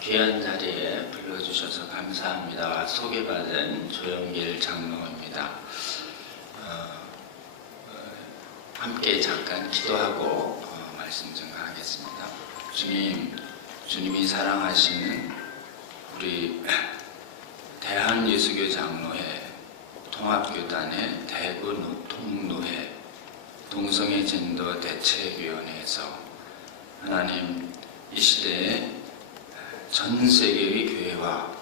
귀한 자리에 불러주셔서 감사합니다. 소개받은 조영길 장로입니다. 함께 잠깐 기도하고 말씀 증거하겠습니다. 주님이 사랑하시는 우리 대한예수교 장로회 통합교단의 대구 통로회 동성애 젠더 대책위원회에서 하나님 이 시대에 전 세계의 교회와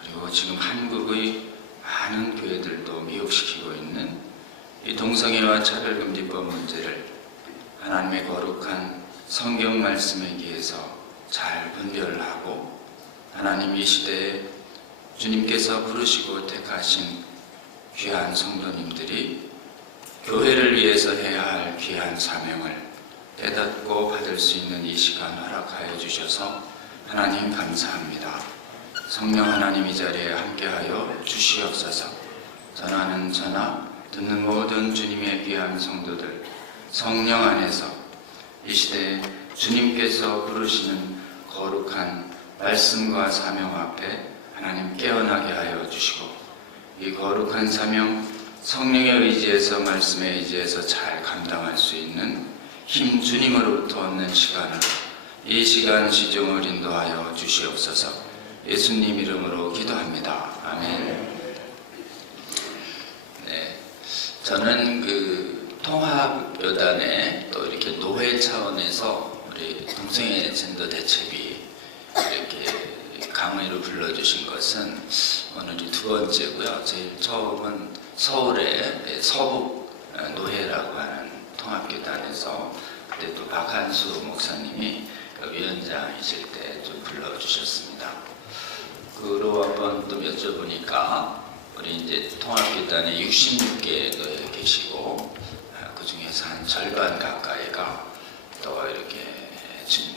그리고 지금 한국의 많은 교회들도 미혹시키고 있는 이 동성애와 차별금지법 문제를 하나님의 거룩한 성경 말씀에 의해서 잘 분별하고 하나님 이 시대에 주님께서 부르시고 택하신 귀한 성도님들이 교회를 위해서 해야 할 귀한 사명을 깨닫고 받을 수 있는 이 시간 허락하여 주셔서 하나님 감사합니다. 성령 하나님 이 자리에 함께하여 주시옵소서. 전하는 전하, 듣는 모든 주님의 귀한 성도들 성령 안에서 이 시대에 주님께서 부르시는 거룩한 말씀과 사명 앞에 하나님 깨어나게 하여 주시고 이 거룩한 사명 성령의 의지에서 말씀의 의지에서 잘 감당할 수 있는 힘 주님으로부터 얻는 시간을 이 시간 시종을 인도하여 주시옵소서. 예수님 이름으로 기도합니다. 아멘. 네, 저는 통합교단에 또 이렇게 노회 차원에서 우리 동성애 젠더 대책위 이렇게 강의로 불러주신 것은 오늘이 두 번째고요. 제일 처음은 서울의 서북 노회라고 하는 통합교단에서 그때 또 박한수 목사님이 위원장이실 때 좀 불러주셨습니다. 그로 한번 또 여쭤보니까 우리 이제 통합교단에 66개 노예 계시고 그 중에서 한 절반 가까이가 또 이렇게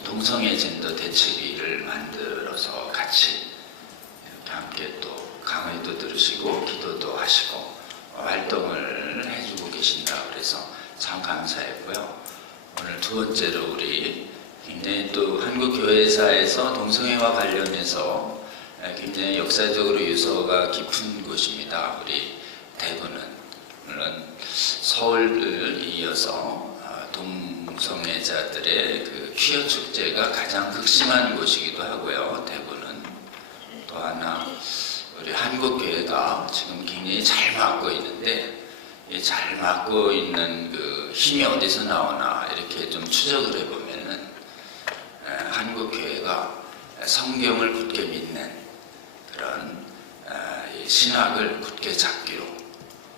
동성애 젠더 대책위를 만들어서 같이 이렇게 함께 또 강의도 들으시고 기도도 하시고 활동을 해주고 계신다 그래서 참 감사했고요. 오늘 두 번째로 우리 굉장히 또 한국 교회사에서 동성애와 관련해서 굉장히 역사적으로 유서가 깊은 곳입니다. 우리 대구는 물론 서울을 이어서 동성애자들의 그 퀴어 축제가 가장 극심한 곳이기도 하고요. 대구는 또 하나 우리 한국 교회가 지금 굉장히 잘 맞고 있는데 이 잘 맞고 있는 그 힘이 어디서 나오나 이렇게 좀 추적을 해보면은 한국 교회가 성경을 굳게 믿는 그런 신학을 굳게 잡기로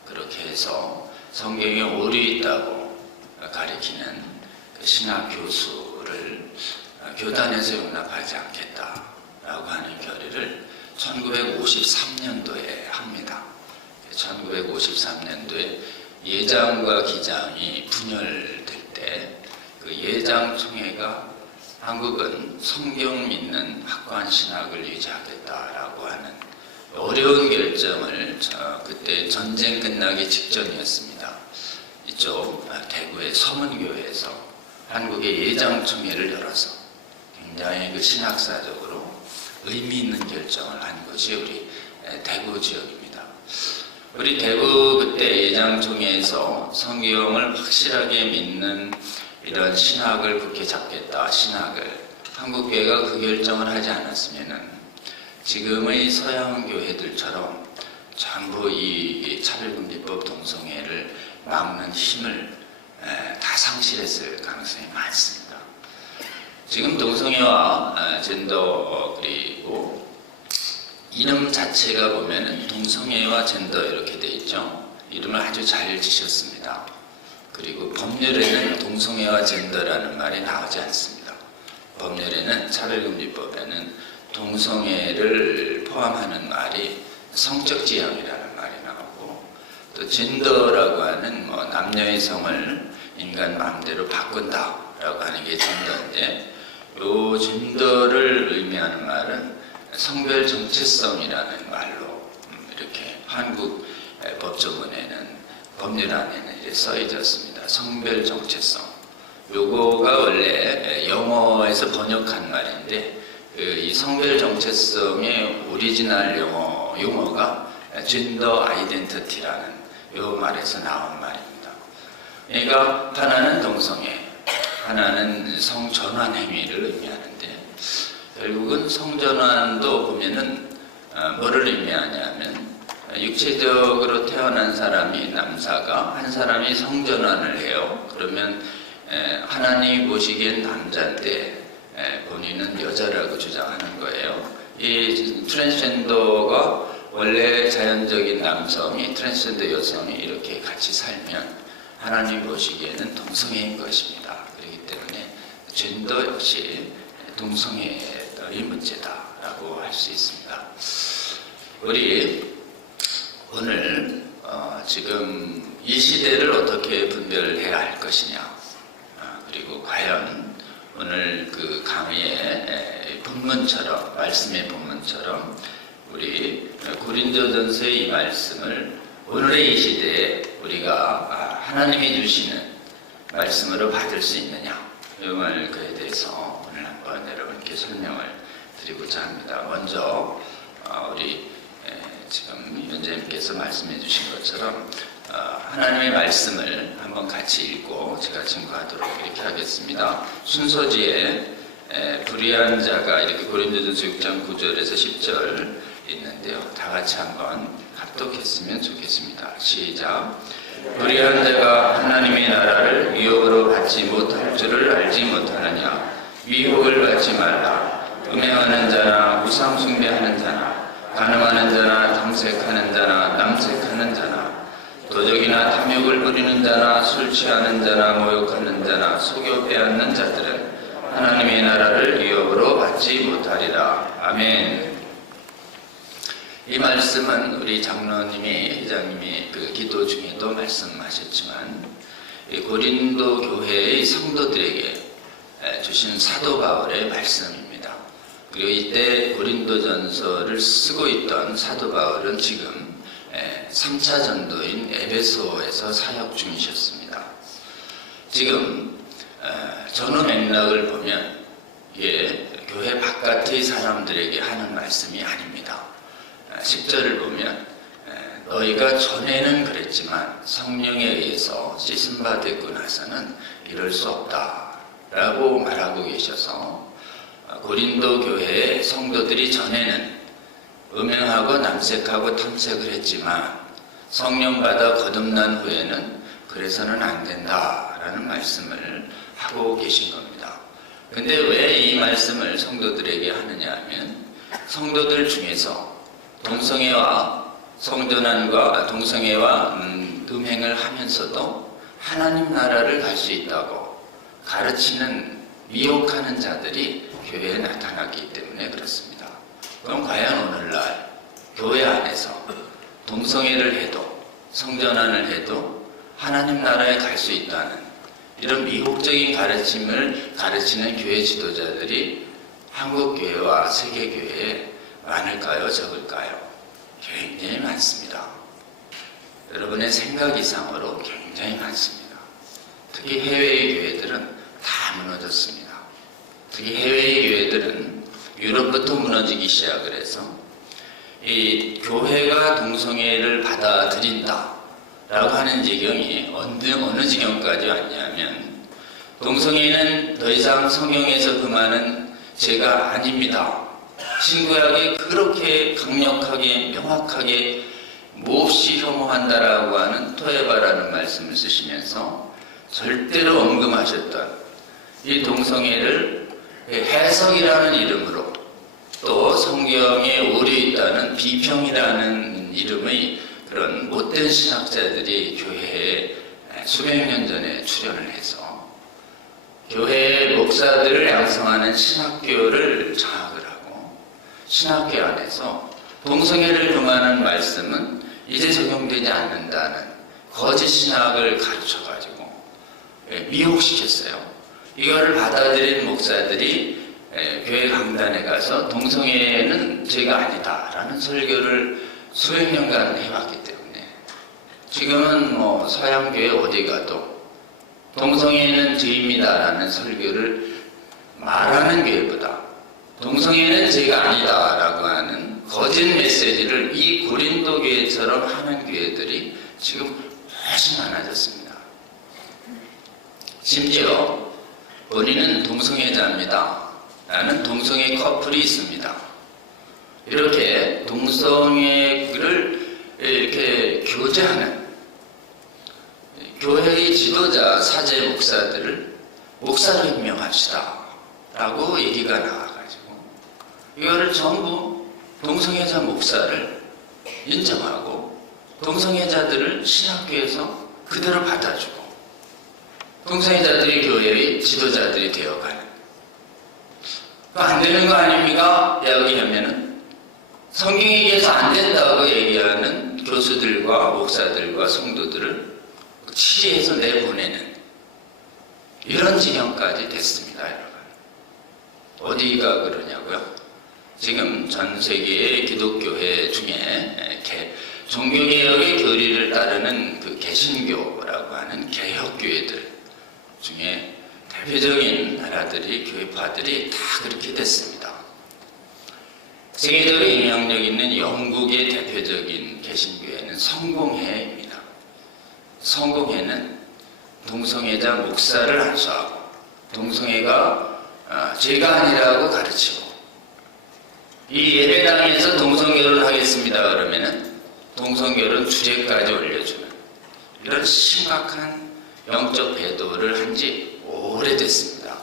그렇게 해서 성경에 오류 있다고 가리키는 그 신학 교수를 교단에서 용납하지 않겠다라고 하는 결의를 1953년도에 합니다. 1953년도에 예장과 기장이 분열될 때 그 예장총회가 한국은 성경 믿는 확고한 신학을 유지하겠다라고 하는 어려운 결정을 그때 전쟁 끝나기 직전이었습니다. 이쪽 대구의 서문교회에서 한국의 예장총회를 열어서 굉장히 그 신학사적으로 의미 있는 결정을 한 것이 우리 대구 지역입니다. 우리 대구 그때 예장총회에서 성경을 확실하게 믿는 이런 신학을 굳게 잡겠다 신학을 한국교회가 그 결정을 하지 않았으면은 지금의 서양 교회들처럼 전부 이 차별금지법 동성애를 막는 힘을 다 상실했을 가능성이 많습니다. 지금 동성애와 젠더 그리고 이름 자체가 보면은 동성애와 젠더 이렇게 돼 있죠. 이름을 아주 잘 지셨습니다. 그리고 법률에는 동성애와 젠더라는 말이 나오지 않습니다. 법률에는 차별금지법에는 동성애를 포함하는 말이 성적 지향이라는 말이 나오고 또 젠더라고 하는 남녀의 성을 인간 마음대로 바꾼다라고 하는 게 젠더인데 이 젠더를 의미하는 말은 성별 정체성이라는 말로 이렇게 한국 법조문에는 법률 안에는 이제 써 있었습니다. 성별 정체성. 요거가 원래 영어에서 번역한 말인데 이 성별 정체성의 오리지널 용어가 젠더 아이덴티티라는 요 말에서 나온 말입니다. 그러니까 하나는 동성애, 하나는 성전환 행위를 의미하는데, 결국은 성전환도 보면은 뭐를 의미하냐면, 육체적으로 태어난 사람이 남자가 한 사람이 성전환을 해요. 그러면 하나님이 보시기엔 남자인데 본인은 여자라고 주장하는 거예요. 이 트랜스젠더가 원래 자연적인 남성이 트랜스젠더 여성이 이렇게 같이 살면 하나님 보시기에는 동성애인 것입니다. 그렇기 때문에 젠더 역시 동성애의 문제다라고 할 수 있습니다. 우리 오늘 지금 이 시대를 어떻게 분별해야 할 것이냐, 그리고 과연 오늘 그 강의의 본문처럼, 말씀의 본문처럼 우리 고린도전서의 이 말씀을 오늘의 이 시대에 우리가 하나님이 주시는 말씀으로 받을 수 있느냐, 이 말에 대해서 오늘 한번 여러분께 설명을 드리고자 합니다. 먼저 우리 지금 위원장님께서 말씀해 주신 것처럼 하나님의 말씀을 한번 같이 읽고 제가 증거하도록 이렇게 하겠습니다. 순서지에 불의한 자가 이렇게 고린도전서 6장 9절에서 10절 있는데요. 다 같이 한번 합독했으면 좋겠습니다. 시작. 불의한 자가 하나님의 나라를 위협으로 받지 못할 줄을 알지 못하느냐. 위협을 받지 말라. 음행하는 자나 우상 숭배하는 자나 간음하는 자나 탐색하는 자나 남색하는 자나 도적이나 탐욕을 부리는 자나 술 취하는 자나 모욕하는 자나 속여 빼앗는 자들은 하나님의 나라를 위협으로 받지 못하리라. 아멘. 이 말씀은 우리 장로님이, 회장님이 그 기도 중에도 말씀하셨지만 고린도 교회의 성도들에게 주신 사도 바울의 말씀입니다. 그리고 이때 고린도전서를 쓰고 있던 사도 바울은 지금 3차 전도인 에베소에서 사역 중이셨습니다. 지금 전후 맥락을 보면 이게 교회 바깥의 사람들에게 하는 말씀이 아닙니다. 10절을 보면 너희가 전에는 그랬지만 성령에 의해서 씻음받고 나서는 이럴 수 없다 라고 말하고 계셔서 고린도 교회의 성도들이 전에는 음행하고 남색하고 탐색을 했지만 성령 받아 거듭난 후에는 그래서는 안 된다라는 말씀을 하고 계신 겁니다. 근데 왜 이 말씀을 성도들에게 하느냐 하면 성도들 중에서 동성애와 성전환과 동성애와 음행을 하면서도 하나님 나라를 갈 수 있다고 가르치는 미혹하는 자들이 교회에 나타났기 때문에 그렇습니다. 그럼 과연 오늘날 교회 안에서 동성애를 해도 성전환을 해도 하나님 나라에 갈 수 있다는 이런 미혹적인 가르침을 가르치는 교회 지도자들이 한국 교회와 세계 교회에 많을까요? 적을까요? 굉장히 많습니다. 여러분의 생각 이상으로 굉장히 많습니다. 특히 해외의 교회들은 다 무너졌습니다. 특히 해외의 교회들은 유럽부터 무너지기 시작을 해서 이 교회가 동성애를 받아들인다 라고 하는 지경이 어느 지경까지 왔냐면 동성애는 더 이상 성경에서 금하는 죄가 아닙니다. 신구약이 그렇게 강력하게 명확하게 몹시 혐오한다라고 하는 토에바라는 말씀을 쓰시면서 절대로 언급하셨던 이 동성애를 해석이라는 이름으로 또 성경에 오류 있다는 비평이라는 이름의 그런 못된 신학자들이 교회에 수백 년 전에 출연을 해서 교회의 목사들을 양성하는 신학교를 장악을 하고 신학교 안에서 동성애를 금하는 말씀은 이제 적용되지 않는다는 거짓 신학을 가르쳐가지고 미혹시켰어요. 이거를 받아들인 목사들이 교회 강단에 가서 동성애는 죄가 아니다라는 설교를 수백 년간 해왔기 때문에 지금은 뭐 서양교회 어디 가도 동성애는 죄입니다라는 설교를 말하는 교회보다 동성애는 죄가 아니다라고 하는 거짓 메시지를 이 고린도 교회처럼 하는 교회들이 지금 훨씬 많아졌습니다. 심지어 본인은 동성애자입니다 라는 동성애 커플이 있습니다. 이렇게 동성애를 이렇게 교제하는 교회의 지도자 사제 목사들을 목사로 임명합시다 라고 얘기가 나와가지고 이거를 전부 동성애자 목사를 인정하고 동성애자들을 신학교에서 그대로 받아주고 동성애자들이 교회의 지도자들이 되어가는, 안 되는 거 아닙니까? 여기 하면은 성경에 의해서 안 된다고 얘기하는 교수들과 목사들과 성도들을 취재해서 내보내는 이런 지경까지 됐습니다, 여러분. 어디가 그러냐고요? 지금 전 세계의 기독교회 중에 종교개혁의 교리를 따르는 그 개신교라고 하는 개혁교회들 중에 대표적인 나라들이, 교회파들이 다 그렇게 됐습니다. 세계적으로 영향력 있는 영국의 대표적인 개신교회는 성공회입니다. 성공회는 동성애자 목사를 안수하고 동성애가 죄가 아니라고 가르치고, 이 예배당에서 동성결혼 하겠습니다 그러면은 동성결혼 주제까지 올려주는 이런 심각한 영적 배도를 한 지 오래됐습니다.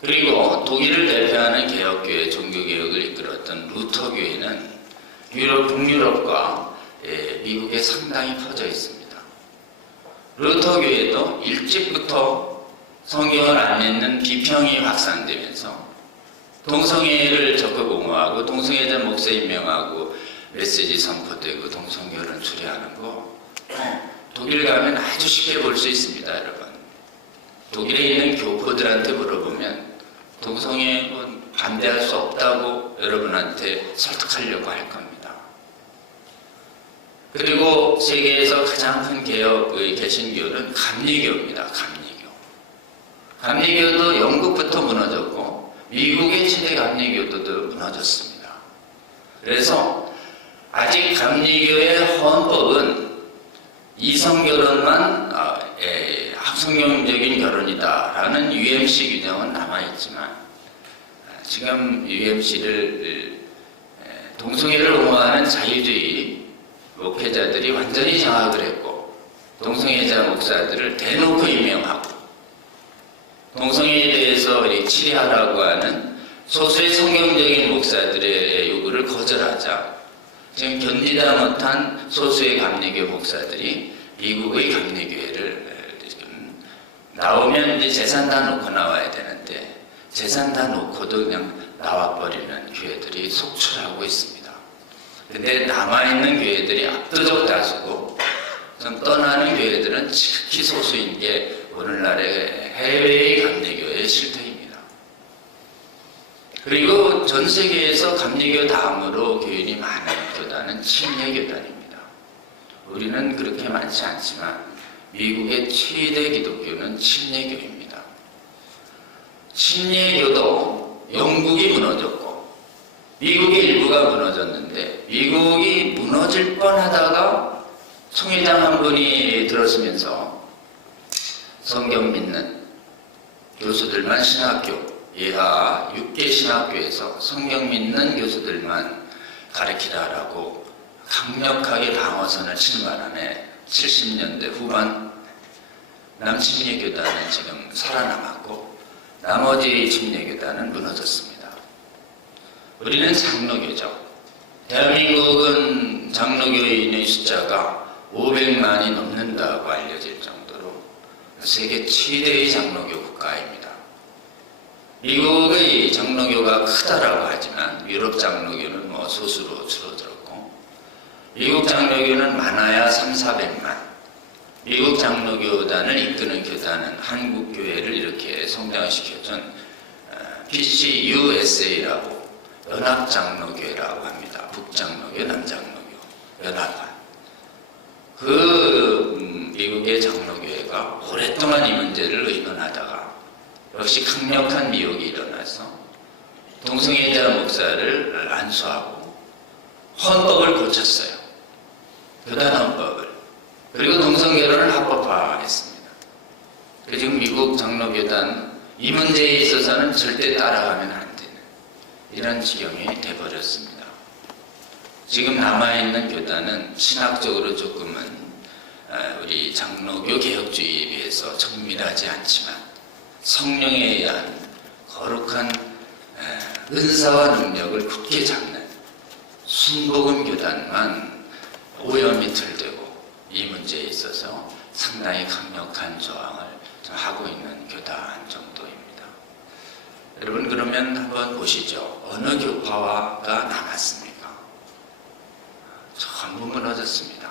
그리고 독일을 대표하는 개혁교회, 종교개혁을 이끌었던 루터교회는 유럽, 북유럽과 미국에 상당히 퍼져 있습니다. 루터교회도 일찍부터 성경을 안 믿는 비평이 확산되면서 동성애를 적극 옹호하고 동성애자 목사 임명하고 메시지 선포되고 동성결혼 추례하는 거 독일 가면 아주 쉽게 볼 수 있습니다, 여러분. 독일에 있는 교포들한테 물어보면 동성애 반대할 수 없다고 여러분한테 설득하려고 할 겁니다. 그리고 세계에서 가장 큰 개혁의 개신교는 감리교입니다. 감리교도 영국부터 무너졌고 미국의 최대 감리교도도 무너졌습니다. 그래서 아직 감리교의 헌법은 이성결혼만 합성경적인 결혼이다라는 UMC 규정은 남아있지만 지금 UMC를 동성애를 옹호하는 자유주의 목회자들이 완전히 장악을 했고 동성애자 목사들을 대놓고 임명하고 동성애에 대해서 치리하라고 하는 소수의 성경적인 목사들의 요구를 거절하자 지금 견디다 못한 소수의 감리교 목사들이 미국의 감리교회를 지금 나오면 이제 재산 다 놓고 나와야 되는데 재산 다 놓고도 그냥 나와버리는 교회들이 속출하고 있습니다. 근데 남아있는 교회들이 압도적 다수고 좀 떠나는 교회들은 지극히 소수인 게 오늘날의 해외의 감리교회의 실태입니다. 그리고 전 세계에서 감리교 다음으로 교인이 많은 교단은 침례교단입니다. 우리는 그렇게 많지 않지만 미국의 최대 기독교는 침례교입니다. 침례교도 영국이 무너졌고 미국의 일부가 무너졌는데 미국이 무너질 뻔하다가 총회장 한 분이 들어서면서 성경 믿는 교수들만 신학교, 예하 6개 신학교에서 성경 믿는 교수들만 가르치라라고 강력하게 방어선을 치는 바람에 70년대 후반 남침례교단은 지금 살아남았고 나머지 침례교단은 무너졌습니다. 우리는 장로교죠. 대한민국은 장로교인의 숫자가 500만이 넘는다고 알려질 정도로 세계 최대의 장로교 국가입니다. 미국의 장로교가 크다라고 하지만 유럽 장로교는 소수로 줄어들었고 미국 장로교는 많아야 3,400만. 미국 장로교단을 이끄는 교단은 한국교회를 이렇게 성장시켜준 PCUSA라고 연합장로교회라고 합니다. 북장로교, 남장로교, 연합한. 미국의 장로교회가 오랫동안 이 문제를 의논하다가 역시 강력한 미혹이 일어나서 동성애에 대한 목사를 안수하고 헌법을 고쳤어요. 교단 헌법을. 그리고 동성결혼을 합법화했습니다. 지금 미국 장로교단 이 문제에 있어서는 절대 따라가면 안 되는 이런 지경이 돼버렸습니다. 지금 남아있는 교단은 신학적으로 조금은 우리 장로교 개혁주의에 비해서 정밀하지 않지만 성령에 의한 거룩한 은사와 능력을 굳게 잡는 순복음 교단만 오염이 들되고 이 문제에 있어서 상당히 강력한 저항을 하고 있는 교단 정도입니다. 여러분, 그러면 한번 보시죠. 어느 교파가 남았습니까? 전부 무너졌습니다.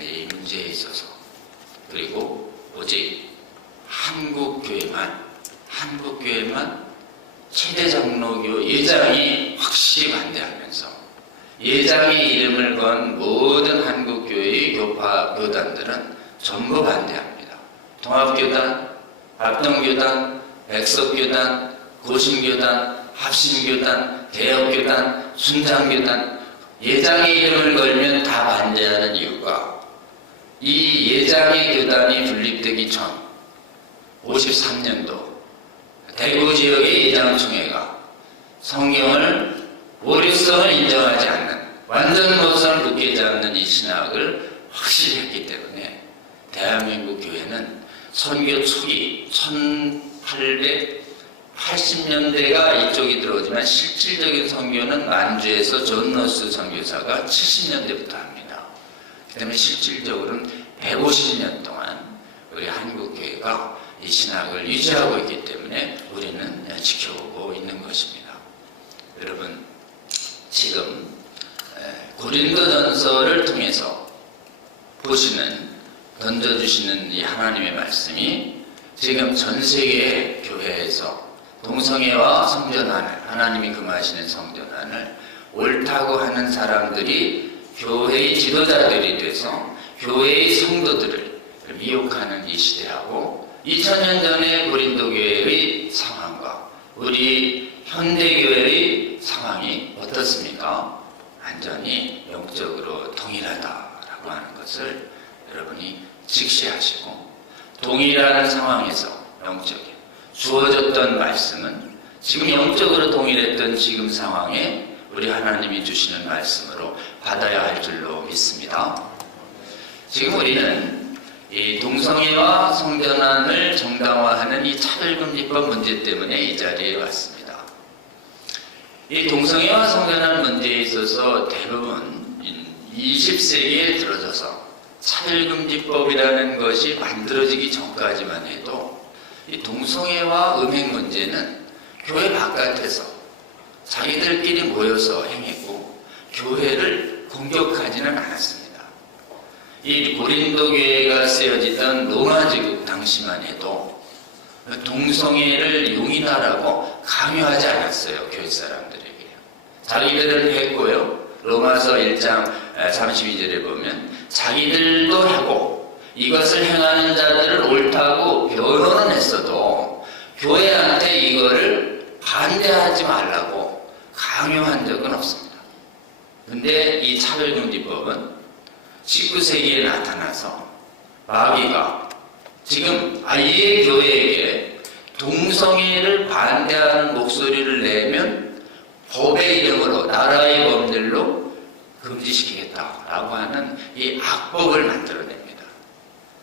이 문제에 있어서. 그리고 오직 한국교회만 최대 장로교 예장이 확실히 반대하면서 예장의 이름을 건 모든 한국교회의 교단들은 전부 반대합니다. 통합교단, 합동교단, 백석교단, 고신교단, 합신교단, 개혁교단, 순장교단, 예장의 이름을 걸면 다 반대하는 이유가 이 예장의 교단이 분립되기 전 53년도 대구 지역의 예장총회가 성경을 오류성을 인정하지 않는 완전 모순을 굳게 잡는 이 신학을 확실히 했기 때문에 대한민국 교회는 선교 초기 1880년대가 이쪽이 들어오지만 실질적인 선교는 만주에서 존 노스 선교사가 70년대부터 합니다. 그 다음에 실질적으로는 150년 동안 우리 한국교회가 이 신학을 유지하고 있기 때문에 우리는 지켜오고 있는 것입니다. 여러분, 지금 고린도전서를 통해서 던져주시는 이 하나님의 말씀이 지금 전 세계 교회에서 동성애와 성전환을, 하나님이 금하시는 성전환을 옳다고 하는 사람들이 교회의 지도자들이 돼서 교회의 성도들을 미혹하는 이 시대하고 2000년 전의 고린도 교회의 상황과 우리 현대교회의 상황이 어떻습니까? 완전히 영적으로 동일하다라고 하는 것을 여러분이 직시하시고, 동일한 상황에서 영적인 주어졌던 말씀은 지금 영적으로 동일했던 지금 상황에 우리 하나님이 주시는 말씀으로 받아야 할 줄로 믿습니다. 지금 우리는 이 동성애와 성전환을 정당화하는 이 차별금지법 문제 때문에 이 자리에 왔습니다. 이 동성애와 성전환 문제에 있어서 대부분 20세기에 들어져서 차별금지법이라는 것이 만들어지기 전까지만 해도 이 동성애와 음행 문제는 교회 바깥에서 자기들끼리 모여서 행했고 교회를 공격하지는 않았습니다. 이 고린도 교회가 쓰여지던 로마 제국 당시만 해도 동성애를 용인하라고 강요하지 않았어요. 교회 사람들에게. 자기들은 했고요. 로마서 1장 32절에 보면 자기들도 하고 이것을 행하는 자들을 옳다고 변호는 했어도 교회한테 이거를 반대하지 말라고 강요한 적은 없습니다. 근데 이 차별금지법은 19세기에 나타나서 마귀가 지금 아예 교회에게 동성애를 반대하는 목소리를 내면 법의 이름으로 나라의 법률로 금지시키겠다라고 하는 이 악법을 만들어냅니다.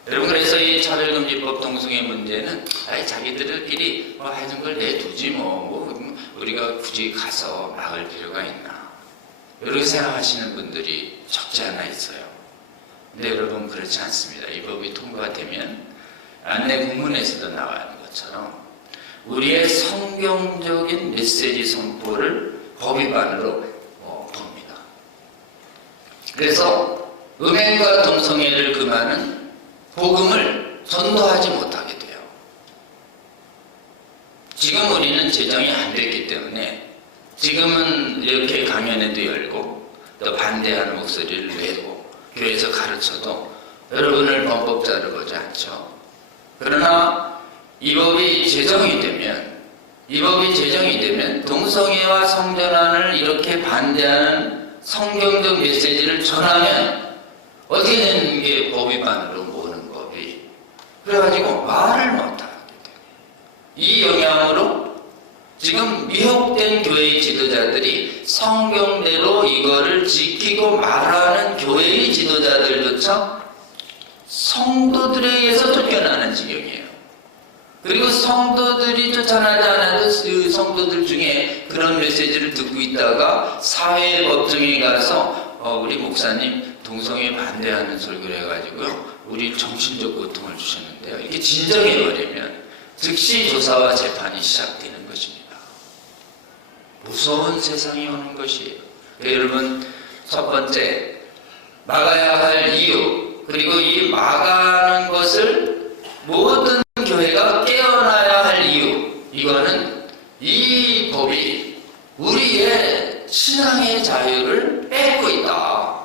여러분, 그래서 이 차별금지법 동성애 문제는 자기들끼리 하는 걸 내두지 뭐 우리가 굳이 가서 막을 필요가 있나, 이렇게 생각하시는 분들이 적지 않아 있어요. 근데 여러분, 그렇지 않습니다. 이 법이 통과되면 안내 공문에서도 나와 있는 것처럼 우리의 성경적인 메시지 선포를 법 위반으로 봅니다. 그래서 음행과 동성애를 금하는 복음을 전도하지 못하게 돼요. 지금 우리는 제정이 안 됐기 때문에 지금은 이렇게 강연회도 열고 또 반대하는 목소리를 내고 교회에서 가르쳐도 여러분을 범법자로 보지 않죠. 그러나 이 법이 제정이 되면 동성애와 성전환을 이렇게 반대하는 성경적 메시지를 전하면 어떻게 되는 게 법 위반으로 모는 법이. 그래가지고 말을 못하게 돼요. 이 영향으로 지금 미혹된 교회의 지도자들이 성경대로 이거를 지키고 말하는 교회의 지도자들조차 성도들에 의해서 쫓겨나는 지경이에요. 그리고 성도들이 쫓아나지 않아도 그 성도들 중에 그런 메시지를 듣고 있다가 사회법정에 가서 우리 목사님 동성애 반대하는 설교를 해가지고요, 우리 정신적 고통을 주셨는데요, 이렇게 진정해버리면 즉시 조사와 재판이 시작되는 것입니다. 무서운 세상이 오는 것이에요. 여러분, 첫 번째 막아야 할 이유, 그리고 이 막아는 것을 모든 교회가 깨어나야 할 이유, 이거는 이 법이 우리의 신앙의 자유를 뺏고 있다.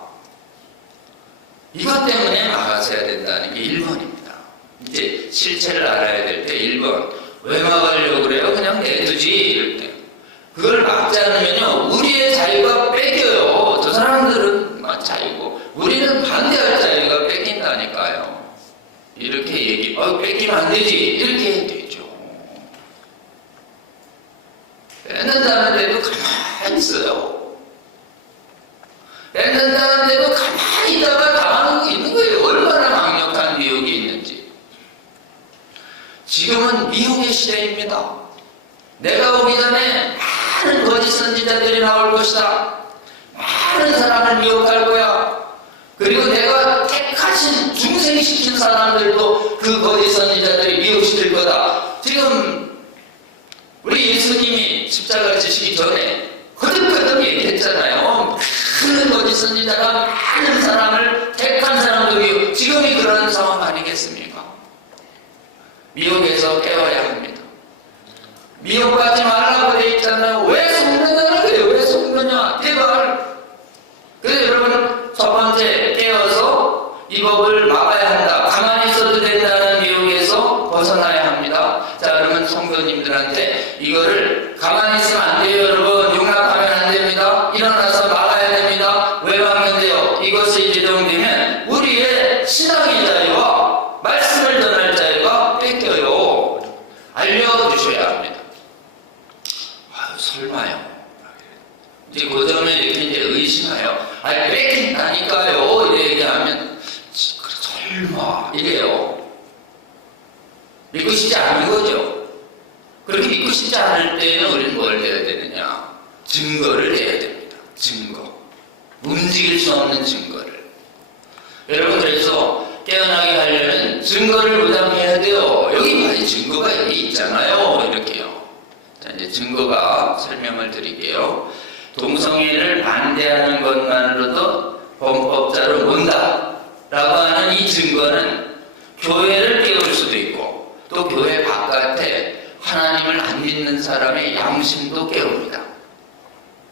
이것 때문에 막아서야 된다는 게 1번입니다. 이제 실체를 알아야 될 때 1번, 왜 막으려고 그래요? 그냥 내두지, 이럴 때. 그걸 막지 않으면요, 우리의 자유가 뺏겨요. 저 사람들은 자유고, 우리는 반대할 자유가 뺏긴다니까요. 이렇게 뺏기면 안 되지, 이렇게 되죠. 뺏는다는데도 가만히 있어요. 뺏는다는데도 가만히 있다가 당하고 있는 거예요. 얼마나 강력한 미혹이 있는지. 지금은 미혹의 시대입니다. 내가 오기 전에 많은 거짓 선지자들이 나올 것이다. 많은 사람을 미혹할 거야. 그리고 내가 택하신, 중생시킨 사람들도 그 거짓 선지자들이 미혹시킬 거다. 지금 우리 예수님이 십자가를 지시기 전에 거듭거듭 얘기했잖아요. 큰 거짓 선지자가 많은 사람을 택한 사람도 미혹. 지금이 그런 상황 아니겠습니까? 미혹에서 깨워야 합니다. 미혹하지 말라고 되어 있잖아요. 왜 속느냐는 거예요. 왜 속느냐? 제발. 그래서 여러분, 첫 번째, 깨어서 이 법을 막아야 한다. 가만히 있어도 된다는 미혹에서 벗어나야 합니다. 자, 그러면 성도님들한테 이거를 가만히 있으면 안 돼요, 여러분. 용납하면 안 됩니다. 일어나서 막아야 됩니다. 왜 막는데요? 이것이 제정되면 우리의 신앙의 자유와 말씀을 전할 자유가 뺏겨요. 알려주셔야 합니다. 설마요. 이제 그 점에 이렇게 이제 의심해요. 뺏긴다니까요. 이렇게 얘기하면, 설마, 이래요. 믿고 싶지 않은 거죠. 그렇게 믿고 싶지 않을 때는 우리는 뭘 해야 되느냐? 증거를 내야 됩니다. 증거. 움직일 수 없는 증거를. 여러분, 그래서 깨어나게 하려면 증거를 보장해야 돼요. 여기 봐요. 증거가 여기 있잖아요. 이렇게요. 자, 이제 증거가 설명을 드릴게요. 동성애를 반대하는 것만으로도 범법자로 본다 라고 하는 이 증거는 교회를 깨울 수도 있고, 또 교회 바깥에 하나님을 안 믿는 사람의 양심도 깨웁니다.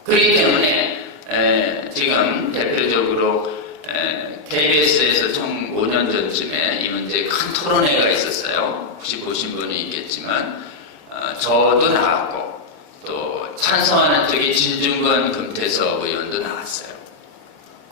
그렇기 때문에 지금 대표적으로 KBS에서 총 5년 전쯤에 이 문제 큰 토론회가 있었어요. 혹시 보신 분이 있겠지만 저도 나왔고, 또 찬성하는 쪽에 진중권 금태섭 의원도 나왔어요.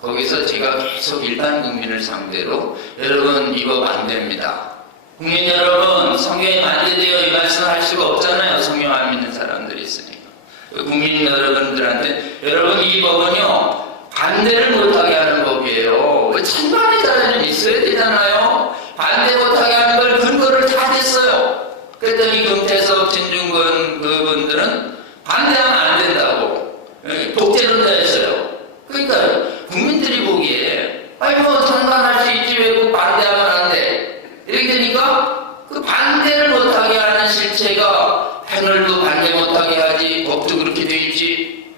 거기서 제가 계속 일반 국민을 상대로, 여러분 이 법 안 됩니다. 국민 여러분, 성경에 반대되어 이 말씀을 할 수가 없잖아요. 성경 안 믿는 사람들이 있으니까. 국민 여러분들한테, 여러분 이 법은요, 반대를 못하게 하는 법이에요. 찬반의 자리는 있어야 되잖아요. 반대 못하게 하는 걸 근거를 다 댔어요. 그랬더니 금태섭, 진중권 그분들은 반대하면 안 된다고 독재론자였어요. 그러니까 국민들이 보기에 찬반할 수 있지 왜 꼭 반대하면 안 돼? 이렇게 되니까 그 반대를 못하게 하는 실체가 패널도 반대 못하게 하지, 법도 그렇게 돼 있지.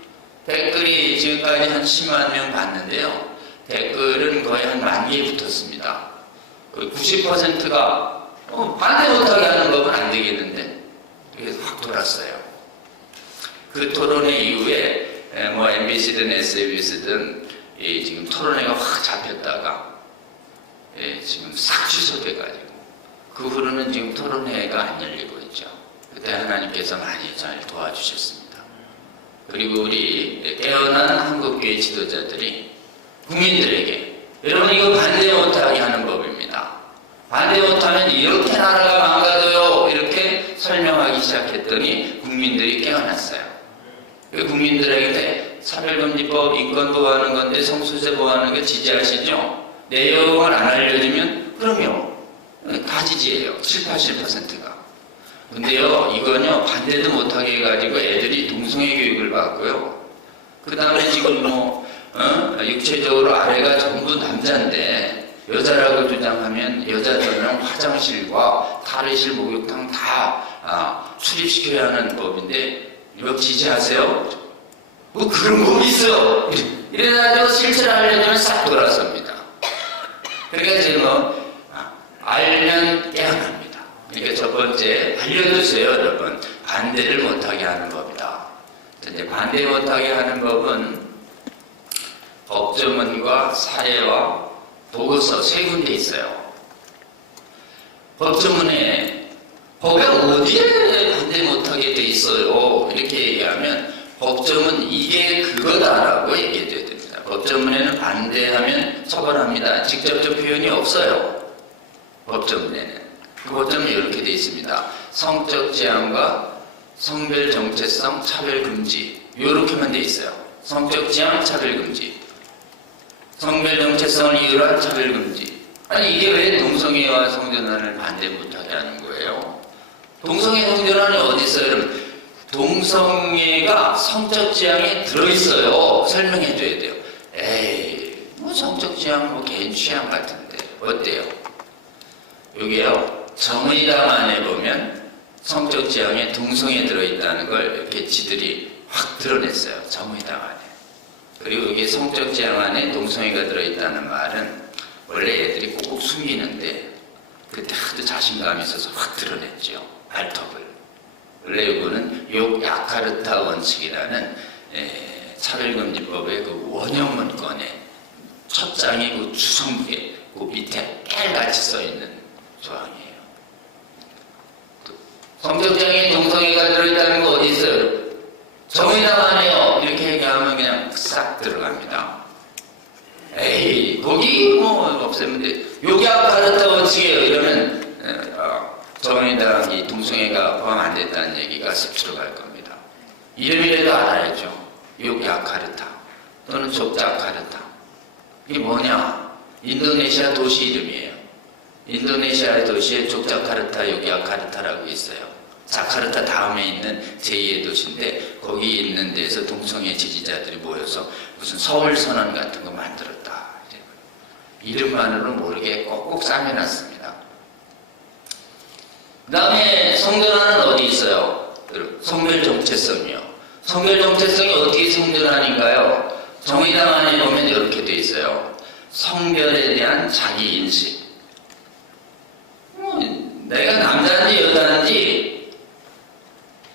댓글이 지금까지 한 10만 명 봤는데요. 댓글은 거의 한 10,000개 붙었습니다. 90%가 반대 못하게 하는 법은 안 되겠는데, 그래서 확 돌았어요. 그 토론회 이후에 MBC든 SBS든 지금 토론회가 확 잡혔다가 지금 싹 취소돼가지고, 그 후로는 지금 토론회가 안 열리고 있죠. 그때 하나님께서 많이 잘 도와주셨습니다. 그리고 우리 깨어난 한국교회 지도자들이 국민들에게 여러분 이거 반대 못하게 하는 법입니다. 반대 못하면 이렇게 나라가 망가져요. 이렇게 설명하기 시작했더니 국민들이 깨어났어요. 국민들에게 차별금지법 인권 보호하는 건데 성소수자 보호하는 거 지지하시죠? 내용을 안 알려주면 그럼요. 다 지지해요. 7, 80%가. 근데요, 이거는요, 반대도 못하게 해가지고 애들이 동성애 교육을 받고요. 그 다음에 지금 육체적으로 아래가 전부 남자인데, 여자라고 주장하면 여자 전용 화장실과 탈의실, 목욕탕 다 출입시켜야 하는 법인데, 이거 지지하세요? 뭐 그런 법이 있어요. 이래가지고 실체를 알려주면 싹 돌아섭니다. 그러니까 지금 알면 깨어납니다. 그러니까 첫 번째 알려주세요, 여러분. 반대를 못하게 하는 법이다. 이제 반대 못하게 하는 법은 법조문과 사례와 보고서 세 군데 있어요. 법조문에 법에 어디에 반대 못하게 돼 있어요? 이렇게 얘기하면 법조문 이게 그거다라고 얘기해줘야 됩니다. 법조문에는 반대하면 처벌합니다. 직접적 표현이 없어요. 법조문에는. 그 법조문이 이렇게 돼 있습니다. 성적 지향과 성별 정체성 차별 금지 이렇게만 돼 있어요. 성적 지향 차별 금지, 성별 정체성을 이유로 한 차별 금지. 아니 이게 왜 동성애와 성전환을 반대 못하게 하는 거예요? 동성애 성전환이 어디 있어요? 여러분 동성애가 성적 지향에 들어있어요. 설명해줘야 돼요. 에이 뭐 성적 지향 뭐 개인 취향 같은데 어때요? 여기요 정의당 안에 보면 성적 지향에 동성애 들어있다는 걸 이렇게 지들이 확 드러냈어요. 정의당 안에. 그리고 여기 성적 지향 안에 동성애가 들어있다는 말은 원래 애들이 꼭 숨기는데 그때 하도 자신감이 있어서 확 드러냈죠. 발톱을. 원래 이거는 욕 야카르타 원칙이라는 차별금지법의 그 원형 문건의 첫 장이 그 주성부에 그 밑에 깨알같이 써있는 조항이에요. 성적장애 동성애가 들어있다는 거 어디 있어요? 정의당 안에요. 이렇게 얘기하면 그냥 싹 들어갑니다. 에이 거기 뭐 없으면 돼. 욕 야카르타 원칙이에요. 이러면 정의당이 동성애가 포함 안 됐다는 얘기가 쓱 들어갈 겁니다. 이름이라도 알아야죠. 욕 야카르타 또는 족자카르타. 이게 뭐냐? 인도네시아 도시 이름이에요. 인도네시아의 도시에 족자카르타, 요기야카르타라고 있어요. 자카르타 다음에 있는 제2의 도시인데 거기 있는 데서 동성애 지지자들이 모여서 무슨 서울선언 같은 거 만들었다. 이름만으로 모르게 꼭꼭 싸매놨습니다. 그 다음에 성전환은 어디 있어요? 성별 정체성이요. 성별 정체성이 어떻게 성전환인가요? 정의당 안에 보면 이렇게 돼 있어요. 성별에 대한 자기인식. 내가 남자인지 여자인지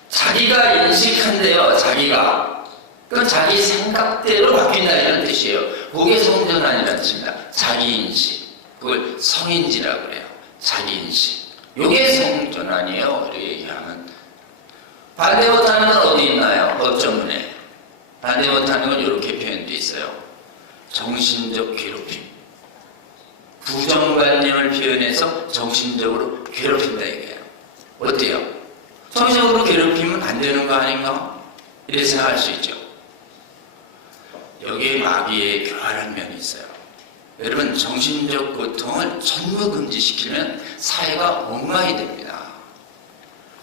자기가 인식한대요. 자기가. 그건 자기 생각대로 바뀐다 이런 뜻이에요. 그게 성전환이라는 뜻입니다. 자기인식. 그걸 성인지라고 그래요. 자기인식. 이게 성전환이에요. 이렇게 얘기하면. 반대 못하는 건 어디 있나요? 법조문에. 반대 못하는 건 이렇게 표현되어 있어요. 정신적 괴롭힘. 부정관념을 표현해서 정신적으로 괴롭힌다 이거예요. 어때요? 정신적으로 괴롭히면 안 되는 거 아닌가? 이렇게 생각할 수 있죠. 여기에 마귀의 교활한 면이 있어요. 여러분 정신적 고통을 전부 금지시키면 사회가 엉망이 됩니다.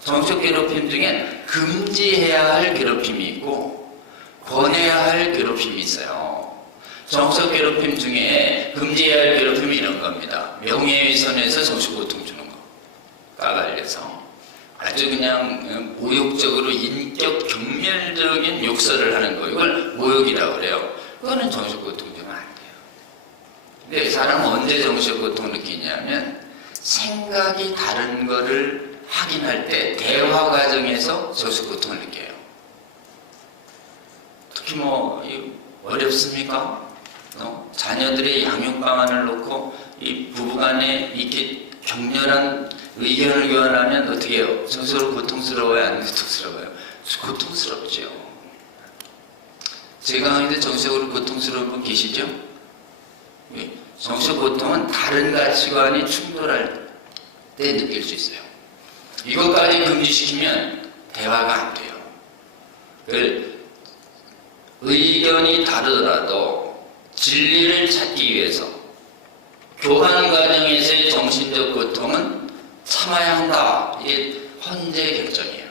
정신적 괴롭힘 중엔 금지해야 할 괴롭힘이 있고 권해야 할 괴롭힘이 있어요. 정신적 괴롭힘 중에 금지해야 할 괴롭힘이 이런 겁니다. 명예훼손에서 정신 고통 주는 거. 까발려서. 아주 그냥 모욕적으로 인격 경멸적인 욕설을 하는 거. 이걸 모욕이라고 그래요. 그거는 정신 고통 주면 안 돼요. 근데 사람은 언제 정신 고통 느끼냐면 생각이 다른 거를 확인할 때 대화 과정에서 정신 고통을 느껴요. 특히 뭐 어렵습니까? 자녀들의 양육 방안을 놓고 이 부부간에 이렇게 격렬한 의견을 교환하면 어떻게 해요? 서로 고통스러워요? 안 고통스러워요? 고통스럽죠. 제 강의인데 정신적으로 고통스러운 분 계시죠? 예. 정신적 고통은 다른 가치관이 충돌할 때 느낄 수 있어요. 이것까지 금지시키면 대화가 안 돼요. 의견이 다르더라도 진리를 찾기 위해서 교환 과정에서의 정신적 고통은 참아야 한다. 이게 헌재의 결정이에요.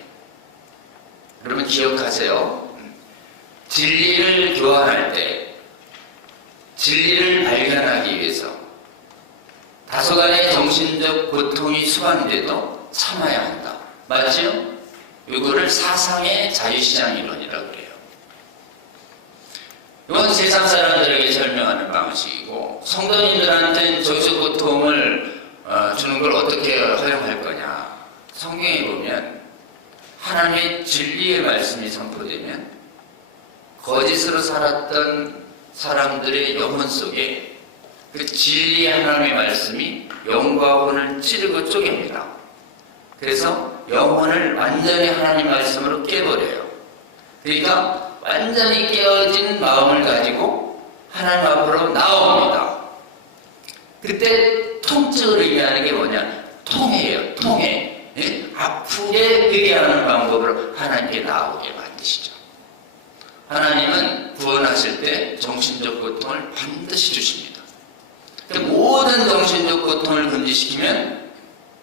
여러분 기억하세요. 진리를 교환할 때 진리를 발견하기 위해서 다소간의 정신적 고통이 수반돼도 참아야 한다. 맞죠? 이거를 사상의 자유시장 이론이라고 그래요. 이건 세상 사람들에게 설명하는 방식이고, 성도님들한테는 정신적 고통을 주는 걸 어떻게 허용할 거냐. 성경에 보면 하나님의 진리의 말씀이 선포되면 거짓으로 살았던 사람들의 영혼 속에 그 진리 하나님의 말씀이 영과 혼을 찌르고 쪼갭니다. 그래서 영혼을 완전히 하나님 말씀으로 깨버려요. 그러니까 완전히 깨어진 마음을 가지고 하나님 앞으로 나옵니다. 그때 통증을 의미하는 게 뭐냐? 통해예요. 통해. 예? 아프게 회개하는 방법으로 하나님께 나오게 만드시죠. 하나님은 구원하실 때 정신적 고통을 반드시 주십니다. 모든 정신적 고통을 금지시키면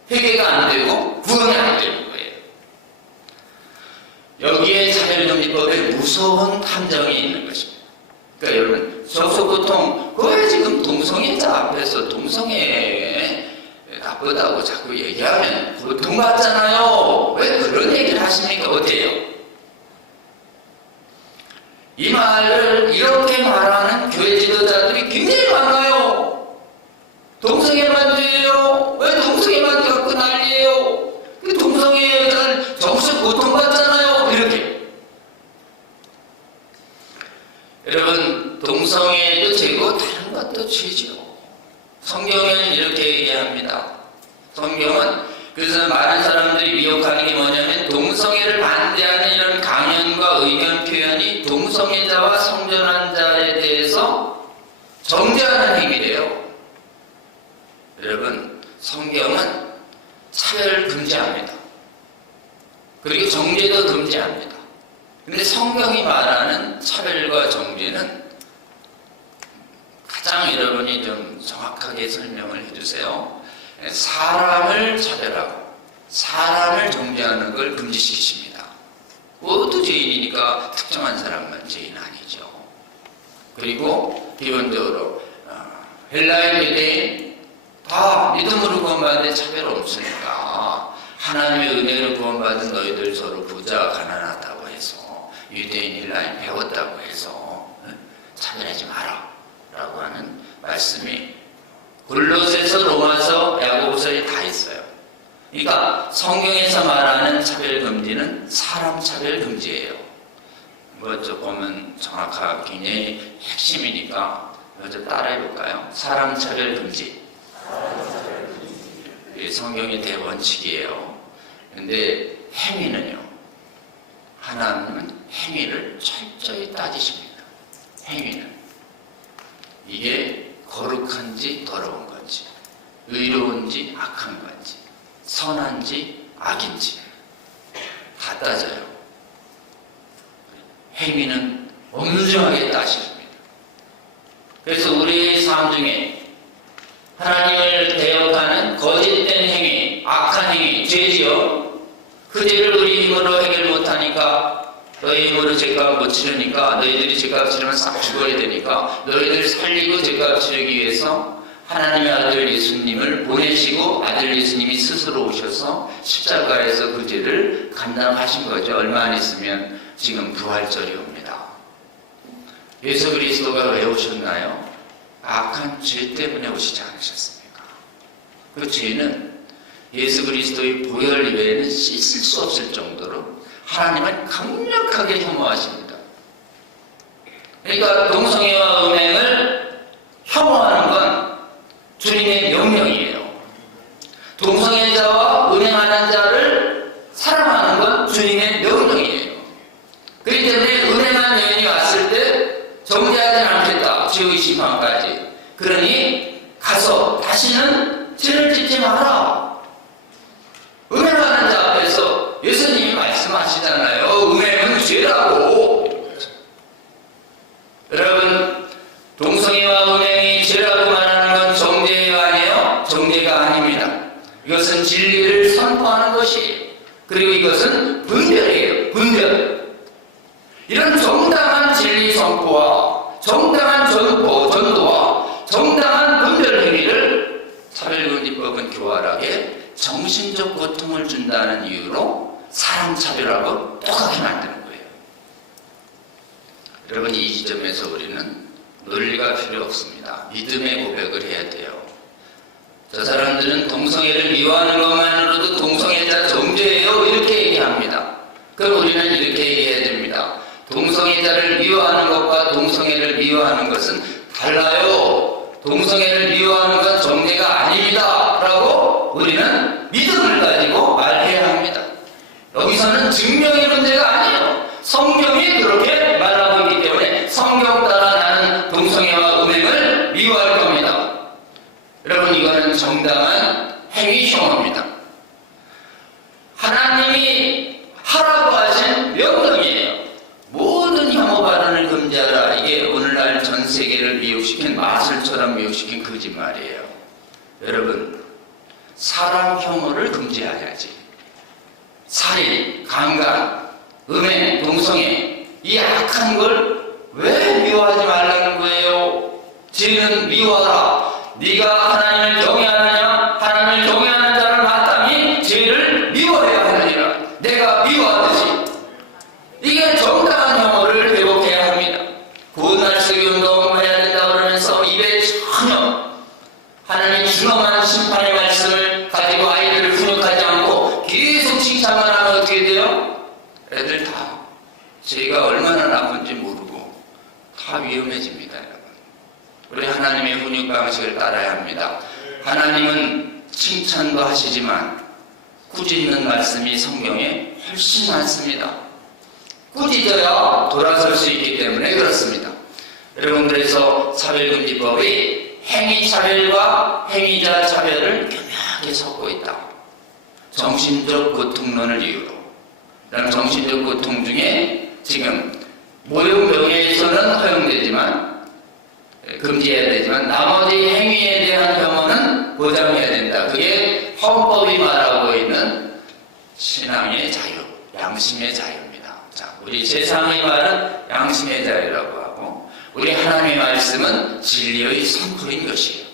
회개가 안 되고 구원이 안 되는 거예요. 여기에 차별금지법에 무서운 함정이 있는 것입니다. 그러니까 여러분, 정신적 고통, 왜 지금 동성애자 앞에서 동성애 나쁘다고 자꾸 얘기하면 고통받잖아요. 왜 그런 얘기를 하십니까? 어때요? 이 말을 이렇게 말하는 교회 지도자들이 굉장히 많아요. 동성애만 죄예요. 왜 동성애만 갖고 난리예요? 그 동성애 여자는 정신 고통받잖아요. 이렇게. 여러분, 동성애도 죄고 다른 것도 죄죠. 성경은 이렇게 얘기합니다. 성경은 그래서 많은 사람들이 미혹하는 게 뭐냐면 동성애를 반대하는 이런 강연과 의견 표현이 동성애자와 성전환 자에 대해서 정죄하는 행위래요. 여러분, 성경은 차별을 금지합니다. 그리고 정죄도 금지합니다. 근데 성경이 말하는 차별과 정죄는 가장 여러분이 좀 정확하게 설명을 해주세요. 사람을 차별하고 사람을 정죄하는 걸 금지시키십니다. 모두 죄인이니까 특정한 사람만 죄인 아니죠. 그리고 기본적으로 헬라인 유대인 다 믿음으로 구원받는데 차별 없으니까 하나님의 은혜로 구원받은 너희들 서로 부자 가난하다고 해서 유대인 헬라인 배웠다고 해서 차별하지 마라 라고 하는 말씀이 골로새서, 로마서, 야고보서에 다 있어요. 그러니까 성경에서 말하는 차별 금지는 사람 차별 금지예요. 뭐 조금은 정확하게 굉장히 핵심이니까 먼저 따라해 볼까요? 사람 차별 금지. 이게 성경의 대원칙이에요. 근데 행위는요. 하나님은 행위를 철저히 따지십니다. 행위는. 이게 거룩한지 더러운 건지, 의로운지 악한 건지, 선한지 악인지 다 따져요. 행위는 엄중하게 따집니다. 그래서 우리의 삶 중에 하나님을 대역하는 거짓된 행위, 악한 행위, 죄지요. 그 죄를 우리 힘으로 해결 못하니까 너희 힘으로 죄값 못 치르니까 너희들이 죄값 치르면 싹 죽어야 되니까 너희들 살리고 죄값 치르기 위해서 하나님의 아들 예수님을 보내시고 아들 예수님이 스스로 오셔서 십자가에서 그 죄를 감당하신 거죠. 얼마 안 있으면 지금 부활절이 옵니다. 예수 그리스도가 왜 오셨나요? 악한 죄 때문에 오시지 않으셨습니까? 그 죄는 예수 그리스도의 보혈 이외에는 씻을 수 없을 정도로 하나님은 강력하게 혐오하십니다. 그러니까 동성애와 음행을 혐오하는 건 주님의 명령이에요. 동성애자와 음행하는 자를 사랑하는 건 주님의 명령이에요. 그렇기 때문에 음행한 여인이 왔을 때 심판과 죄의 심판까지. 그러니 가서 다시는 죄를 짓지 마라. 음행하는 자 앞에서 예수님이 말씀하시잖아요. 음행은 죄라고. 여러분, 동성애와 음행이 죄라고 말하는 건 정죄가 아니에요? 정죄가 아닙니다. 이것은 진리를 선포하는 것이에요. 그리고 이것은 분별이에요. 분별. 이런 정당한 진리 선포와 정당한 전도와 정당한 분별 행위를 차별금지법은 교활하게 정신적 고통을 준다는 이유로 사람차별하고 똑같게 만드는 거예요. 여러분, 이 지점에서 우리는 논리가 필요 없습니다. 믿음의 고백을 해야 돼요. 저 사람들은 동성애를 미워하는 것만으로도 동성애자 정죄예요, 이렇게 얘기합니다. 그럼 우리는 이렇게 얘기해야 됩니다. 동성애자를 미워하는 것과 동성애를 미워하는 것은 달라요. 동성애를 미워하는 건 정죄가 아닙니다 라고 우리는 믿음을 가지고 말해야 합니다. 여기서는 증명의 문제가 아니에요. 성경이 그렇게 말하고 있기 때문에 성경 따라 나는 동성애와 음행을 미워할 겁니다. 여러분, 이거는 정당한 행위 혐오입니다. 하나님이 하라고 하신 명령이에요. 모든 혐오 발언을 금지하라. 이게 오늘날 전 세계를 미혹시킨, 마술처럼 미혹시킨 거짓말이에요. 여러분, 사람 혐오를 금지해야지. 살인, 강간, 음행, 동성애, 이 악한 걸 왜 미워하지 말라는 거예요? 죄는 미워하라. 네가 하나님을 경외하느냐? 하나님을 경외하는 자를 마땅히 죄를 미워해야 하느니라. 내가 미워하듯이. 이게 정당한 혐오를 회복해야 합니다. 고난세기 운동을 해야 된다고 그러면서 입에 전혀 하나님의 준엄한 심판의 말씀을 가지고 아이들을 훈육하지 않고 계속 칭찬만 하면 어떻게 돼요? 애들 다 죄가 얼마나 나쁜지 모르고 다 위험해집니다, 여러분. 우리 하나님의 훈육 방식을 따라야 합니다. 하나님은 칭찬도 하시지만 꾸짖는 말씀이 성경에 훨씬 많습니다. 꾸짖어야 돌아설 수 있기 때문에 그렇습니다. 여러분, 그래서 차별금지법이 행위차별과 행위자 차별을 교묘하게 섞고 있다. 정신적 고통론을 이유로. 그럼 정신적 고통 중에 지금 모욕명예에서는 허용되지만 금지해야 되지만 나머지 행위에 대한 혐오는 보장해야 된다. 그게 헌법이 말하고 있는 신앙의 자유, 양심의 자유입니다. 자, 우리 세상의 말은 양심의 자유라고 하고 우리 하나님의 말씀은 진리의 선포인 것이에요.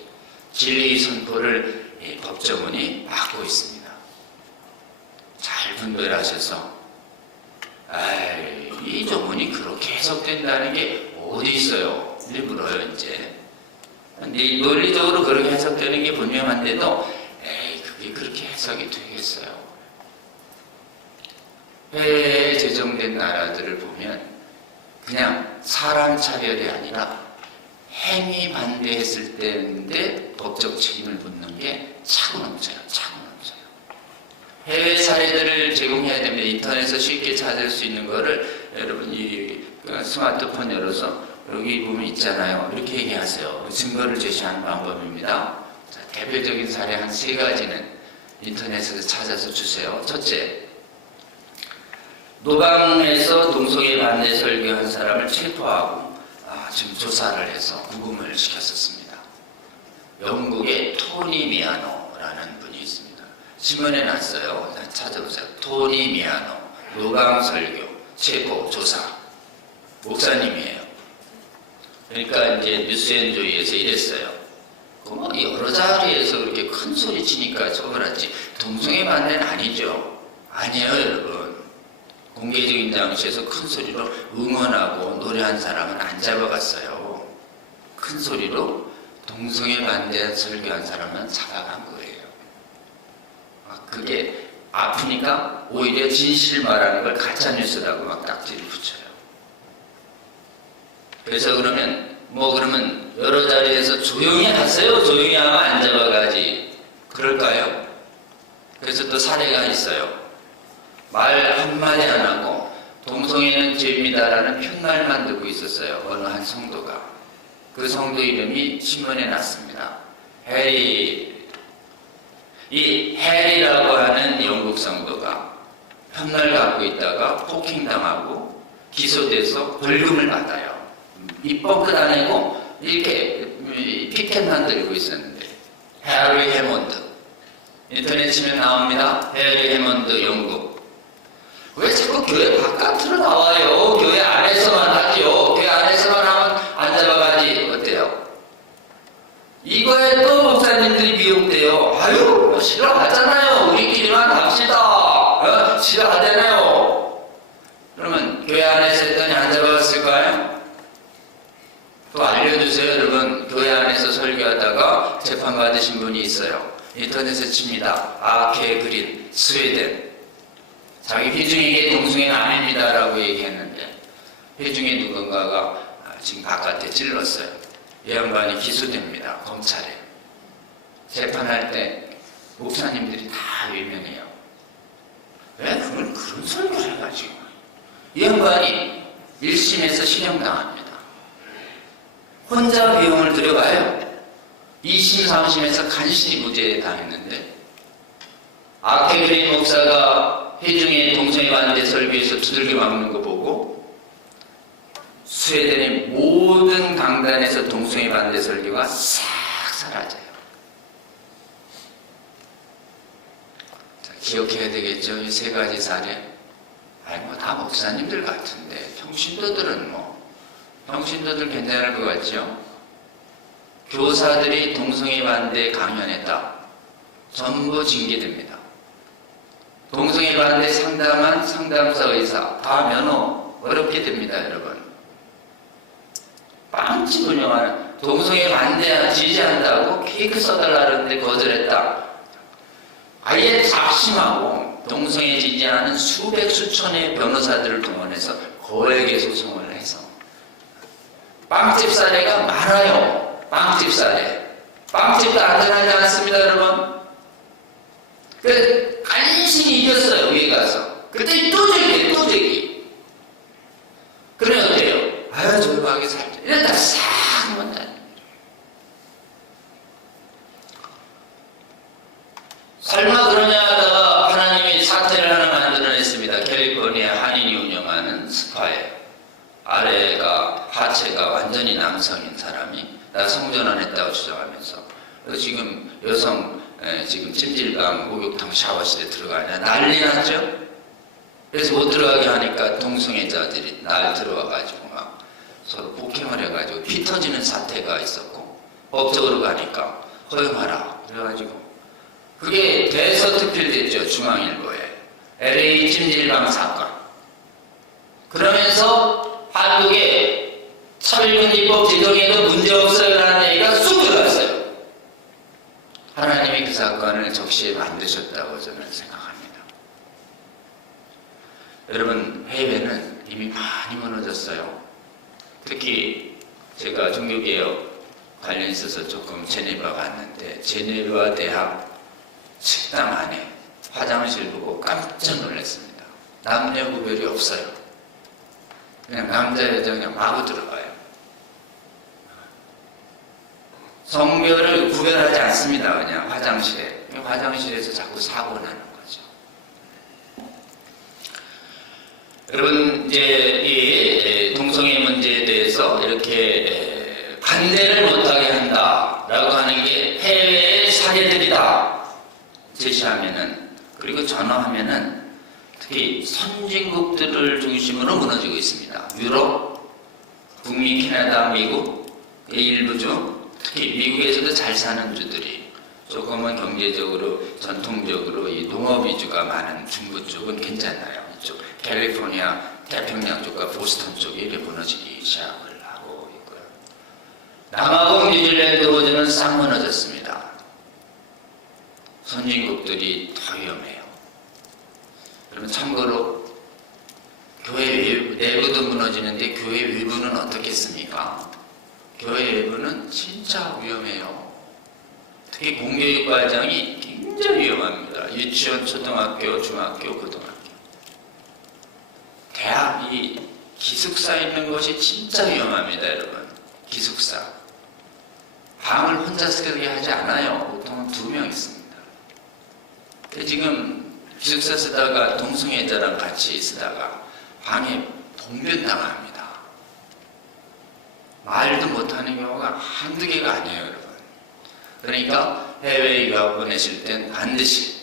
진리의 선포를 이 법조문이 막고 있습니다. 잘 분별하셔서 이 조문이 그렇게 해석된다는 게 어디 있어요? 일부러요, 이제. 근데 논리적으로 그렇게 해석되는 게 분명한데도 그게 그렇게 해석이 되겠어요? 해외에 제정된 나라들을 보면 그냥 사람 차별이 아니라 행위 반대했을 때인데 법적 책임을 묻는 게 차고 넘쳐요. 차고 넘쳐요. 해외 사례들을 제공해야 됩니다. 인터넷에서 쉽게 찾을 수 있는 거를 여러분 이 스마트폰 열어서 여기 보면 있잖아요. 이렇게 얘기하세요. 증거를 제시하는 방법입니다. 자, 대표적인 사례 한 3가지는 인터넷에서 찾아서 주세요. 첫째, 노방에서 동성애 반대 설교한 사람을 체포하고 지금 조사를 해서 구금을 시켰었습니다. 영국의 토니 미아노라는 분이 있습니다. 신문에 났어요. 찾아보세요. 토니 미아노, 노방 설교, 체포, 조사. 목사님이에요. 그러니까 이제 뉴스앤조이에서 이랬어요. 뭐 여러 자리에서 그렇게 큰 소리 치니까 처벌하지. 동성애 반대는 아니죠. 아니에요, 여러분. 공개적인 장소에서 큰 소리로 응원하고 노래한 사람은 안 잡아갔어요. 큰 소리로 동성애 반대 설교한 사람은 잡아간 거예요. 그게 아프니까 오히려 진실 말하는 걸 가짜뉴스라고 막 딱지를 붙여요. 그래서 그러면 여러 자리에서 조용히 하세요. 조용히 하면 안 잡아가지. 그럴까요? 그래서 또 사례가 있어요. 말 한마디 안 하고 동성애는 죄입니다라는 편말만 듣고 있었어요. 어느 한 성도가. 그 성도 이름이 신문에 났습니다. 해리. 이 해리라고 하는 영국 성도가 편날 갖고 있다가 폭행당하고 기소돼서 벌금을 받아요. 입법 끝 안 내고 이렇게 피켓만 들고 있었는데, 해리 해몬드. 인터넷 치면 나옵니다. 해리 해몬드 영국. 왜 자꾸 교회 바깥으로 나와요? 교회 안에서만 하죠. 교회 안에서만 하면 안 잡아가지. 어때요? 이거에 또 목사님들이 미혹돼요. 아유, 싫어하잖아요. 우리끼리만 합시다. 싫어하잖아요. 그러면 교회 안에서 했더니 안 잡아갔을까요? 또 알려주세요. 여러분, 교회 안에서 설교하다가 재판받으신 분이 있어요. 인터넷에 칩니다. 아케 그린, 스웨덴. 자기 회중에게 동성애 아닙니다 라고 얘기했는데, 회중에 누군가가 지금 바깥에 찔렀어요. 이 양반이 기소됩니다. 검찰에. 재판할 때 목사님들이 다 유명해요. 왜 그걸 그런 설교를 해가지고. 이 양반이 1심에서 실형당합니다. 혼자 비용을 들여가요. 2심, 3심에서 간신히 무죄 당했는데, 아케그린 목사가 회중의 동성애 반대 설교에서 두들겨 맞는 거 보고 스웨덴의 모든 강단에서 동성애 반대 설교가 싹 사라져요. 자, 기억해야 되겠죠? 이 세 가지 사례. 다 목사님들 같은데 평신도들은 평신도들 괜찮을 것 같죠? 교사들이 동성애 반대 강연했다. 전부 징계됩니다. 동성애 반대 상담한 상담사 의사 다 면허 어렵게 됩니다, 여러분. 빵집 운영하는 동성애 반대 지지한다고 케이크 써달라는데 거절했다. 아예 작심하고 동성애 지지하는 수백 수천의 변호사들을 동원해서 거액의 소송을 해서 빵집 사례가 많아요. 빵집 사례. 빵집도 안전하지 않습니다, 여러분. 간신히 이겼어요, 위에 가서. 그때 또 저기. 그러면 어때요? 아유, 조용하게 살자. 이러다 싹 만나는. 설마 그러냐 하다가 하나님이 사태를 하나 만들어냈습니다. 캘리포니아 한인이 운영하는 스파에. 아래가, 하체가 완전히 남성인 사람이 나 성전 안 했다고 주장하면서 지금 여성 지금 찜질방, 목욕탕, 샤워실에 들어가냐 난리 났죠? 그래서 못 들어가게 하니까 동성애자들이 날 들어와가지고 막 서로 폭행을 해가지고 피 터지는 사태가 있었고, 법적으로 가니까 허용하라 그래가지고 그게 대서특필됐죠. 중앙일보에. LA 찜질방 사건. 그러면서 한국의 차별금지법 제정에도 문제없어요라는 얘기가 쑥 들어갔어요. 하나님이 그 사건을 적시에 만드셨다고 저는 생각합니다. 여러분, 해외는 이미 많이 무너졌어요. 특히 제가 종교개혁 관련 있어서 조금 제네바 갔는데, 제네바 대학 식당 안에 화장실 보고 깜짝 놀랐습니다. 남녀 구별이 없어요. 그냥 남자 여자 그냥 마구 들어가요. 성별을 구별하지 않습니다. 그냥 화장실에. 화장실에서 자꾸 사고 나는 거죠. 여러분, 이제 이 동성애 문제에 대해서 이렇게 반대를 못하게 한다라고 하는 게 해외의 사례들이다 제시하면은, 그리고 전화하면은 특히 선진국들을 중심으로 무너지고 있습니다. 유럽, 북미, 캐나다, 미국의 일부 중, 특히 미국에서도 잘 사는 주들이 조금은 경제적으로 전통적으로 이 농업 위주가 많은 중부 쪽은 괜찮아요. 이쪽 캘리포니아 태평양 쪽과 보스턴 쪽이 이렇게 무너지기 시작을 하고 있고요. 남아공 뉴질랜드 호주는 싹 무너졌습니다. 선진국들이 더 위험해요. 그러면 참고로 교회 내부도 무너지는데 교회 외부는 어떻겠습니까? 교회 외부는 진짜 위험해요. 특히 공교육 과정이 굉장히 위험합니다. 유치원, 초등학교, 중학교, 고등학교. 대학, 이 기숙사 있는 곳이 진짜 위험합니다, 여러분. 기숙사. 방을 혼자 쓰게 하지 않아요. 보통은 2명 있습니다. 지금 기숙사 쓰다가 동성애자랑 같이 쓰다가 방에 봉변당합니다. 말도 못하는 경우가 한두 개가 아니에요, 여러분. 그러니까 해외 유학 보내실 땐 반드시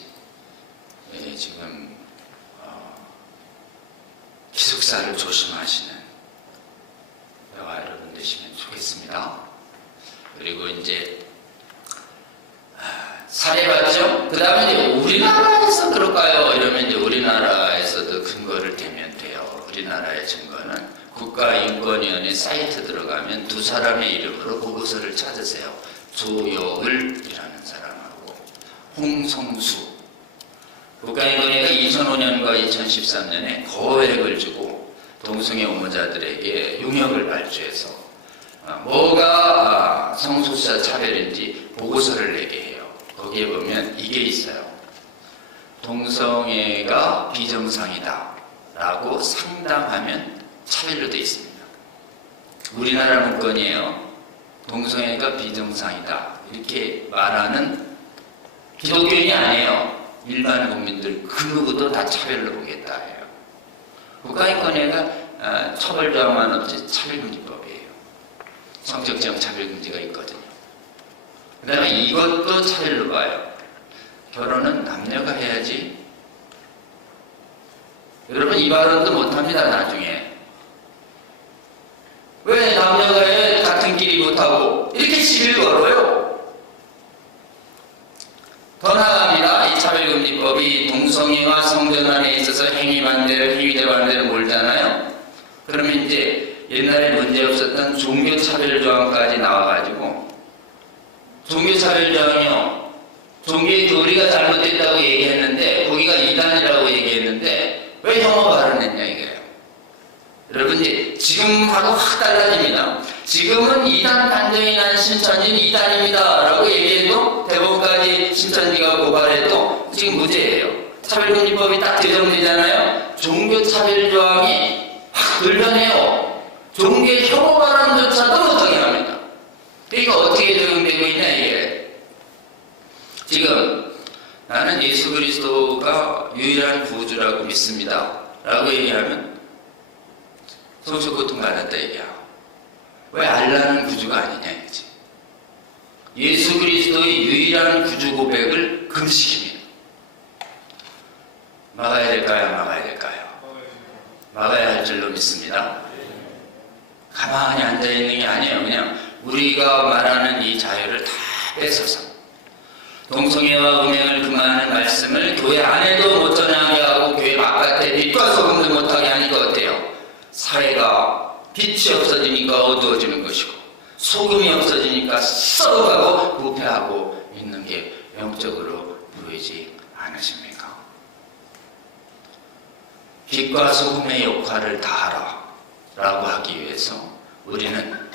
지금 기숙사를 조심하시는 저와 여러분 되시면 좋겠습니다. 그리고 이제 사례봤죠? 그 다음에 이제 우리나라에서 그럴까요? 이러면 이제 우리나라에서도 근거를 대면 돼요. 우리나라의 증거는 국가인권위원회 사이트 들어가면 2사람의 이름으로 보고서를 찾으세요. 조여을이라는 사람하고 홍성수. 국가인권위가 2005년과 2013년에 거액을 주고 동성애 옹호자들에게 용역을 발주해서 뭐가 성소수자 차별인지 보고서를 내게 해요. 거기에 보면 이게 있어요. 동성애가 비정상이다 라고 상담하면 차별로 되어 있습니다. 우리나라 문건이에요. 동성애가 비정상이다 이렇게 말하는 기독교인이 아니에요. 일반 국민들 그 누구도 다 차별로 보겠다 해요. 국가인권위가 처벌조항만 없지 차별금지법이에요. 성적지형 차별금지가 있거든요. 그 다음에 이것도 차별로 봐요. 결혼은 남녀가 해야지. 여러분 이 발언도 못합니다. 나중에 왜 남녀가 해 같은 길이 못하고 이렇게 시비를 걸어요. 더 나아갑니다. 이 차별금지법이 동성애와 성전환에 있어서 행위 반대를 행위대 반대를 몰잖아요. 그러면 이제 옛날에 문제 없었던 종교차별조항까지 나와가지고 종교차별조항이요. 종교의 교리가 잘못됐다고 얘기했는데 거기가 이단이라고 얘기했는데 왜 혐오 발언했냐 이거예요. 여러분 이제 지금하고 확 달라집니다. 지금은 이단 판정이 난 신천지는 이단입니다 라고 얘기해도 대법원까지 신천지가 고발해도 지금 무죄예요. 차별금지법이 딱 제정되잖아요. 종교차별조항이 확 늘려내요. 종교의 혐오 발언조차도 못하게 합니다. 그러니까 어떻게 적용되고 있냐 이게. 지금 나는 예수 그리스도가 유일한 구주라고 믿습니다 라고 얘기하면 성소고통 받았다 얘기야. 왜 알라는 구주가 아니냐 이거지. 예수 그리스도의 유일한 구주 고백을 금지시킵니다. 막아야 될까요? 막아야 될까요? 막아야 할 줄로 믿습니다. 가만히 앉아있는 게 아니에요. 그냥 우리가 말하는 이 자유를 다 뺏어서 동성애와 음행을 금하는 말씀을 교회 안에도 못 전하게 하고 교회 바깥에 빛과 소금도 못하게 하니까 어때요? 사회가 빛이 없어지니까 어두워지는 것이고 소금이 없어지니까 썩어가고 부패하고 있는 게 영적으로 보이지 않으십니까? 빛과 소금의 역할을 다하라 라고 하기 위해서 우리는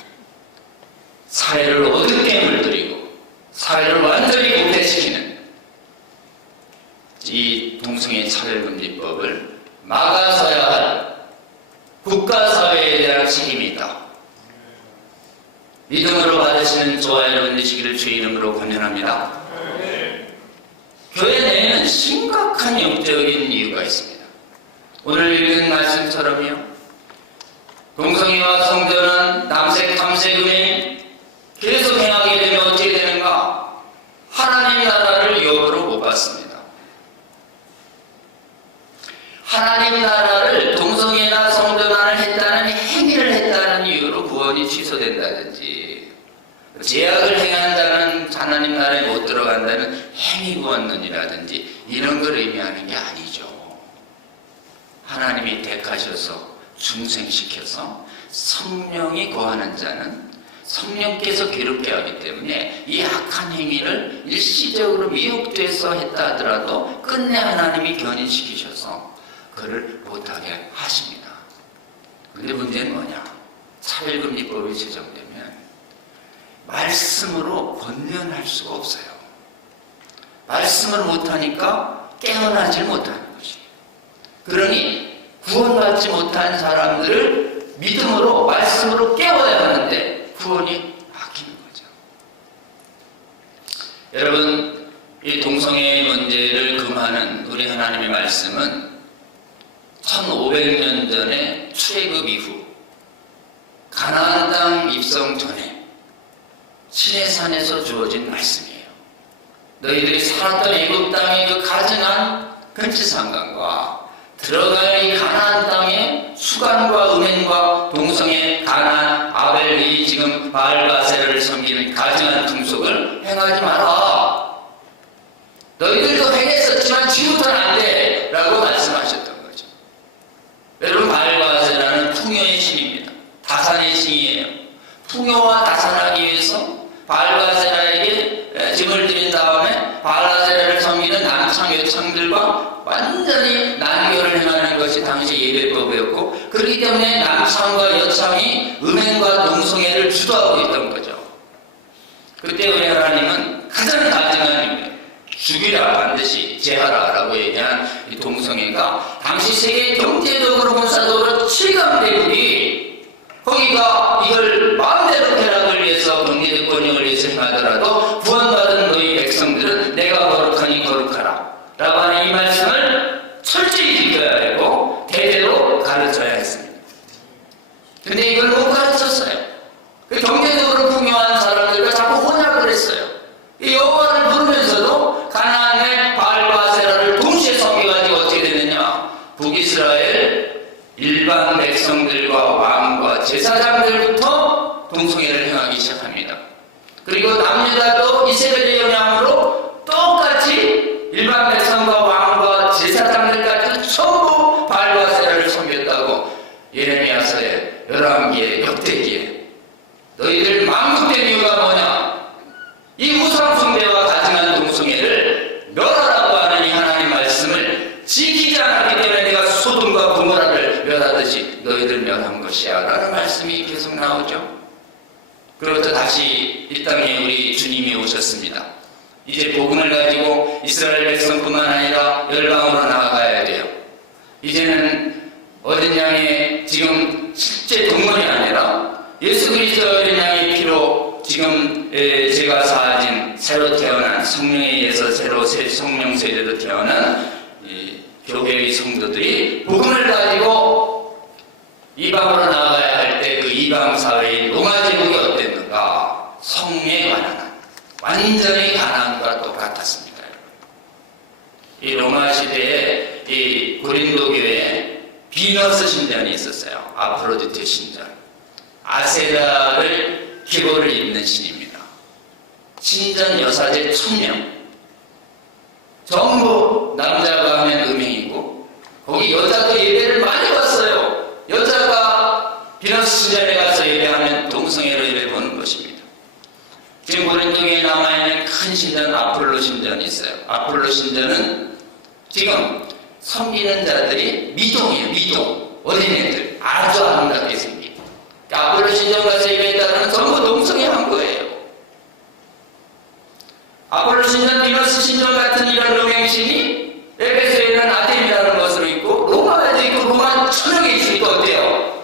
사회를 어둡게 물들이고 사회를 완전히 부패시키는 이 동성애 차별금지법을 막아서야 할 국가사회에 대한 책임이 있다. 믿음으로 받으시는 저와 여러분 되시기를 주의 이름으로 권면합니다. 교회 내에는 심각한 영적인 이유가 있습니다. 오늘 읽은 말씀처럼요. 동성애와 성전환, 남색, 탐색, 음행 계속 행하게 되면 어떻게 되는가? 하나님 나라를 영으로 못 받습니다. 하나님 나라를 동성애나 성전환을 했다는 행위를 했다는 이유로 구원이 취소된다든지 제약을 행한다는 하나님 나라에 못 들어간다는 행위 구원론이라든지 이런 걸 의미하는 게 아니죠. 하나님이 택하셔서 중생시켜서 성령이 거하는 자는 성령께서 괴롭게 하기 때문에 이 악한 행위를 일시적으로 미혹돼서 했다 하더라도 끝내 하나님이 견인시키셔서 그를 못하게 하십니다. 근데 문제는 뭐냐? 차별금지법이 제정되면 말씀으로 권면할 수가 없어요. 말씀을 못하니까 깨어나질 못하는 것이. 그러니 구원받지 못한 사람들을 믿음으로 말씀으로 깨워야 하는데 구원이 막히는 거죠. 하나님의 말씀은 1500년 전에 출애굽 이후 가나안 땅 입성 전에 시내산에서 주어진 말씀이에요. 너희들이 살았던 애굽 땅의 그 가증한 금지상강과 들어갈 이 가나안 땅의 수간과 음행과 동성의 가나안 아벨이 지금 바알바세라를 섬기는 가증한 풍속을 행하지 마라. 너희들도 행했었지만 지금부터는 안 돼 라고 말씀하셨던 거죠. 여러분, 바알바세라는 풍요의 신입니다. 다산의 신이에요. 풍요와 다산하기 위해서 바알바세라에게 짐을 드린 다음에 바알바세라를 섬기는 남창 여창들과 완전히 난교를 행하는 것이 당시 예배법이었고, 그렇기 때문에 남창과 여창이 음행과 동성애를 주도하고 있던 거죠. 그때 우리 하나님은 가장 가증한 죽이라, 반드시 제하라 라고 얘기한 이 동성애가 당시 세계 경제적으로 군사적으로 7강 대국이 거기가 이걸 마음대로 쾌락을 위해서 경제적 권력을 위해서 행하더라도 구원받은 너희 백성들은 내가 거룩하니 거룩하라 라고 하는 이 말씀을 철저히 지켜야 되고 대대로 가르쳐야 했습니다. 근데 이걸 못 가르쳤어요. 그 경제적으로 풍요한 사람들과 자꾸 혼합을 했어요. 이 여호와를 부르면서도 가나안의 바알바세라를 동시에 섬겨가지고 어떻게 됐느냐, 북이스라엘 일반 백성들과 왕과 제사장들부터 동성애를 행하기 시작합니다. 그리고 남유다도 이세벨의 영향으로 똑같이 일반 백성과 왕과 제사장들까지 전부 바알바세라를 섬겼다고 예레미야서의 11기의 역대기에 너희들 망국된 이유가 뭐냐, 이 우상숭배와 가증한 동성애를 멸하라고 하는 이 하나님 말씀을 지키지 않았기 때문에 내가 소돔과 고모라를 멸하듯이 너희들 멸한 것이야 라는 말씀이 계속 나오죠. 그리고 또 다시 이 땅에 우리 주님이 오셨습니다. 이제 복음을 가지고 이스라엘 백성뿐만 아니라 열방으로 나아가야 돼요. 이제는 어린 양의 지금 실제 동물이 아니라 예수 그리스도 어린 양의 피로 지금 제가 사진 새로 태어난 성령에 의해서 새로 성령 세대로 태어난 교회의 성도들이 복음을 가지고 이방으로 나아가야 할 때 그 이방 사회인 로마 제국이 어땠는가? 성에 관한 완전히 가나안과 똑같았습니다. 이 로마 시대에 이 고린도 교회에 비너스 신전이 있었어요. 아프로디테 신전. 아세라를 기고를 잇는 신입니다. 신전 여사제 1000명. 전부 남자가 하면 음행이고, 거기 여자도 예배를 많이 봤어요. 여자가 비너스 신전에 가서 예배하면 동성애로 예배 보는 것입니다. 지금 고린도에 남아있는 큰 신전 아폴로 신전이 있어요. 아폴로 신전은 지금 섬기는 자들이 미동이에요. 미동. 어린애들. 아주 아름답게 생긴. 아폴로 신전 가서 예배했다는 전부 동성애 한 거예요. 아폴로 신전, 비너스 신전 같은 이런 음행신이 에베소에 있는 아테미라는 것으로 있고 로마에도 있고 로마 천역에 있으니까 어때요?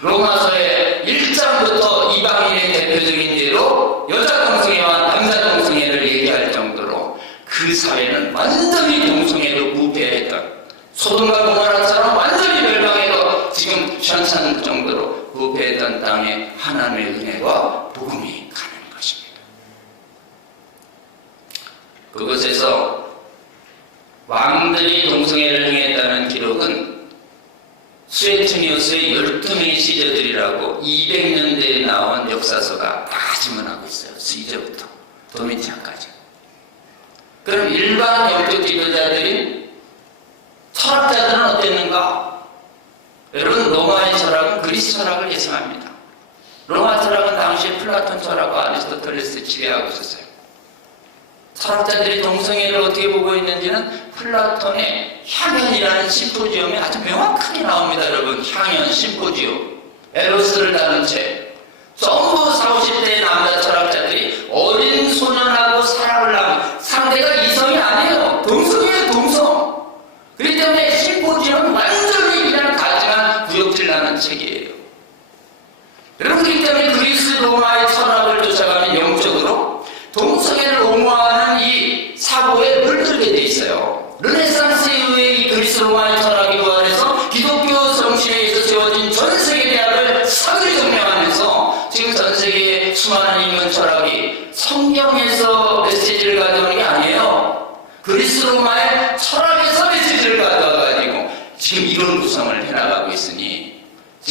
로마서의 1장부터 이방인의 대표적인 예로 여자 동성애와 남자 동성애를 얘기할 정도로 그 사회는 완전히 동성애로 부패했던, 소돔과 고모라처럼 완전히 멸망해서 지금 현산 정도로 부패했던 땅에 하나님의 은혜와 복음이 가는 것입니다. 그곳에서 왕들이 동성애를 행했다는 기록은 수에투니우스의 12명의 시저들이라고 200년대에 나온 역사서가 다 증언하고 있어요. 시저부터 도미티안까지. 그럼 일반 영적 지도자들인 철학자들은 어땠는가? 여러분, 로마의 철학은 그리스 철학을 예상합니다. 로마 철학은 당시에 플라톤 철학과 아리스토텔레스 지배하고 있었어요. 철학자들이 동성애를 어떻게 보고 있는지는 플라톤의 향연이라는 심포지엄에 아주 명확하게 나옵니다. 여러분, 향연 심포지엄, 에로스를 다룬 책. 전부 40, 50대의 남자 철학자들이 어린 소년하고 사랑을 하면 상대가 이성이 아니에요. 동성이에요, 동성. 그렇기 때문에 심포지엄은 완전히 그냥 가증한 구역질 나는 책이에요. 여러분, 그렇기 때문에 그리스 로마의 철학을 쫓아가면 영적으로 동성애를 옹호하는 이 사고에 물들게 돼 있어요.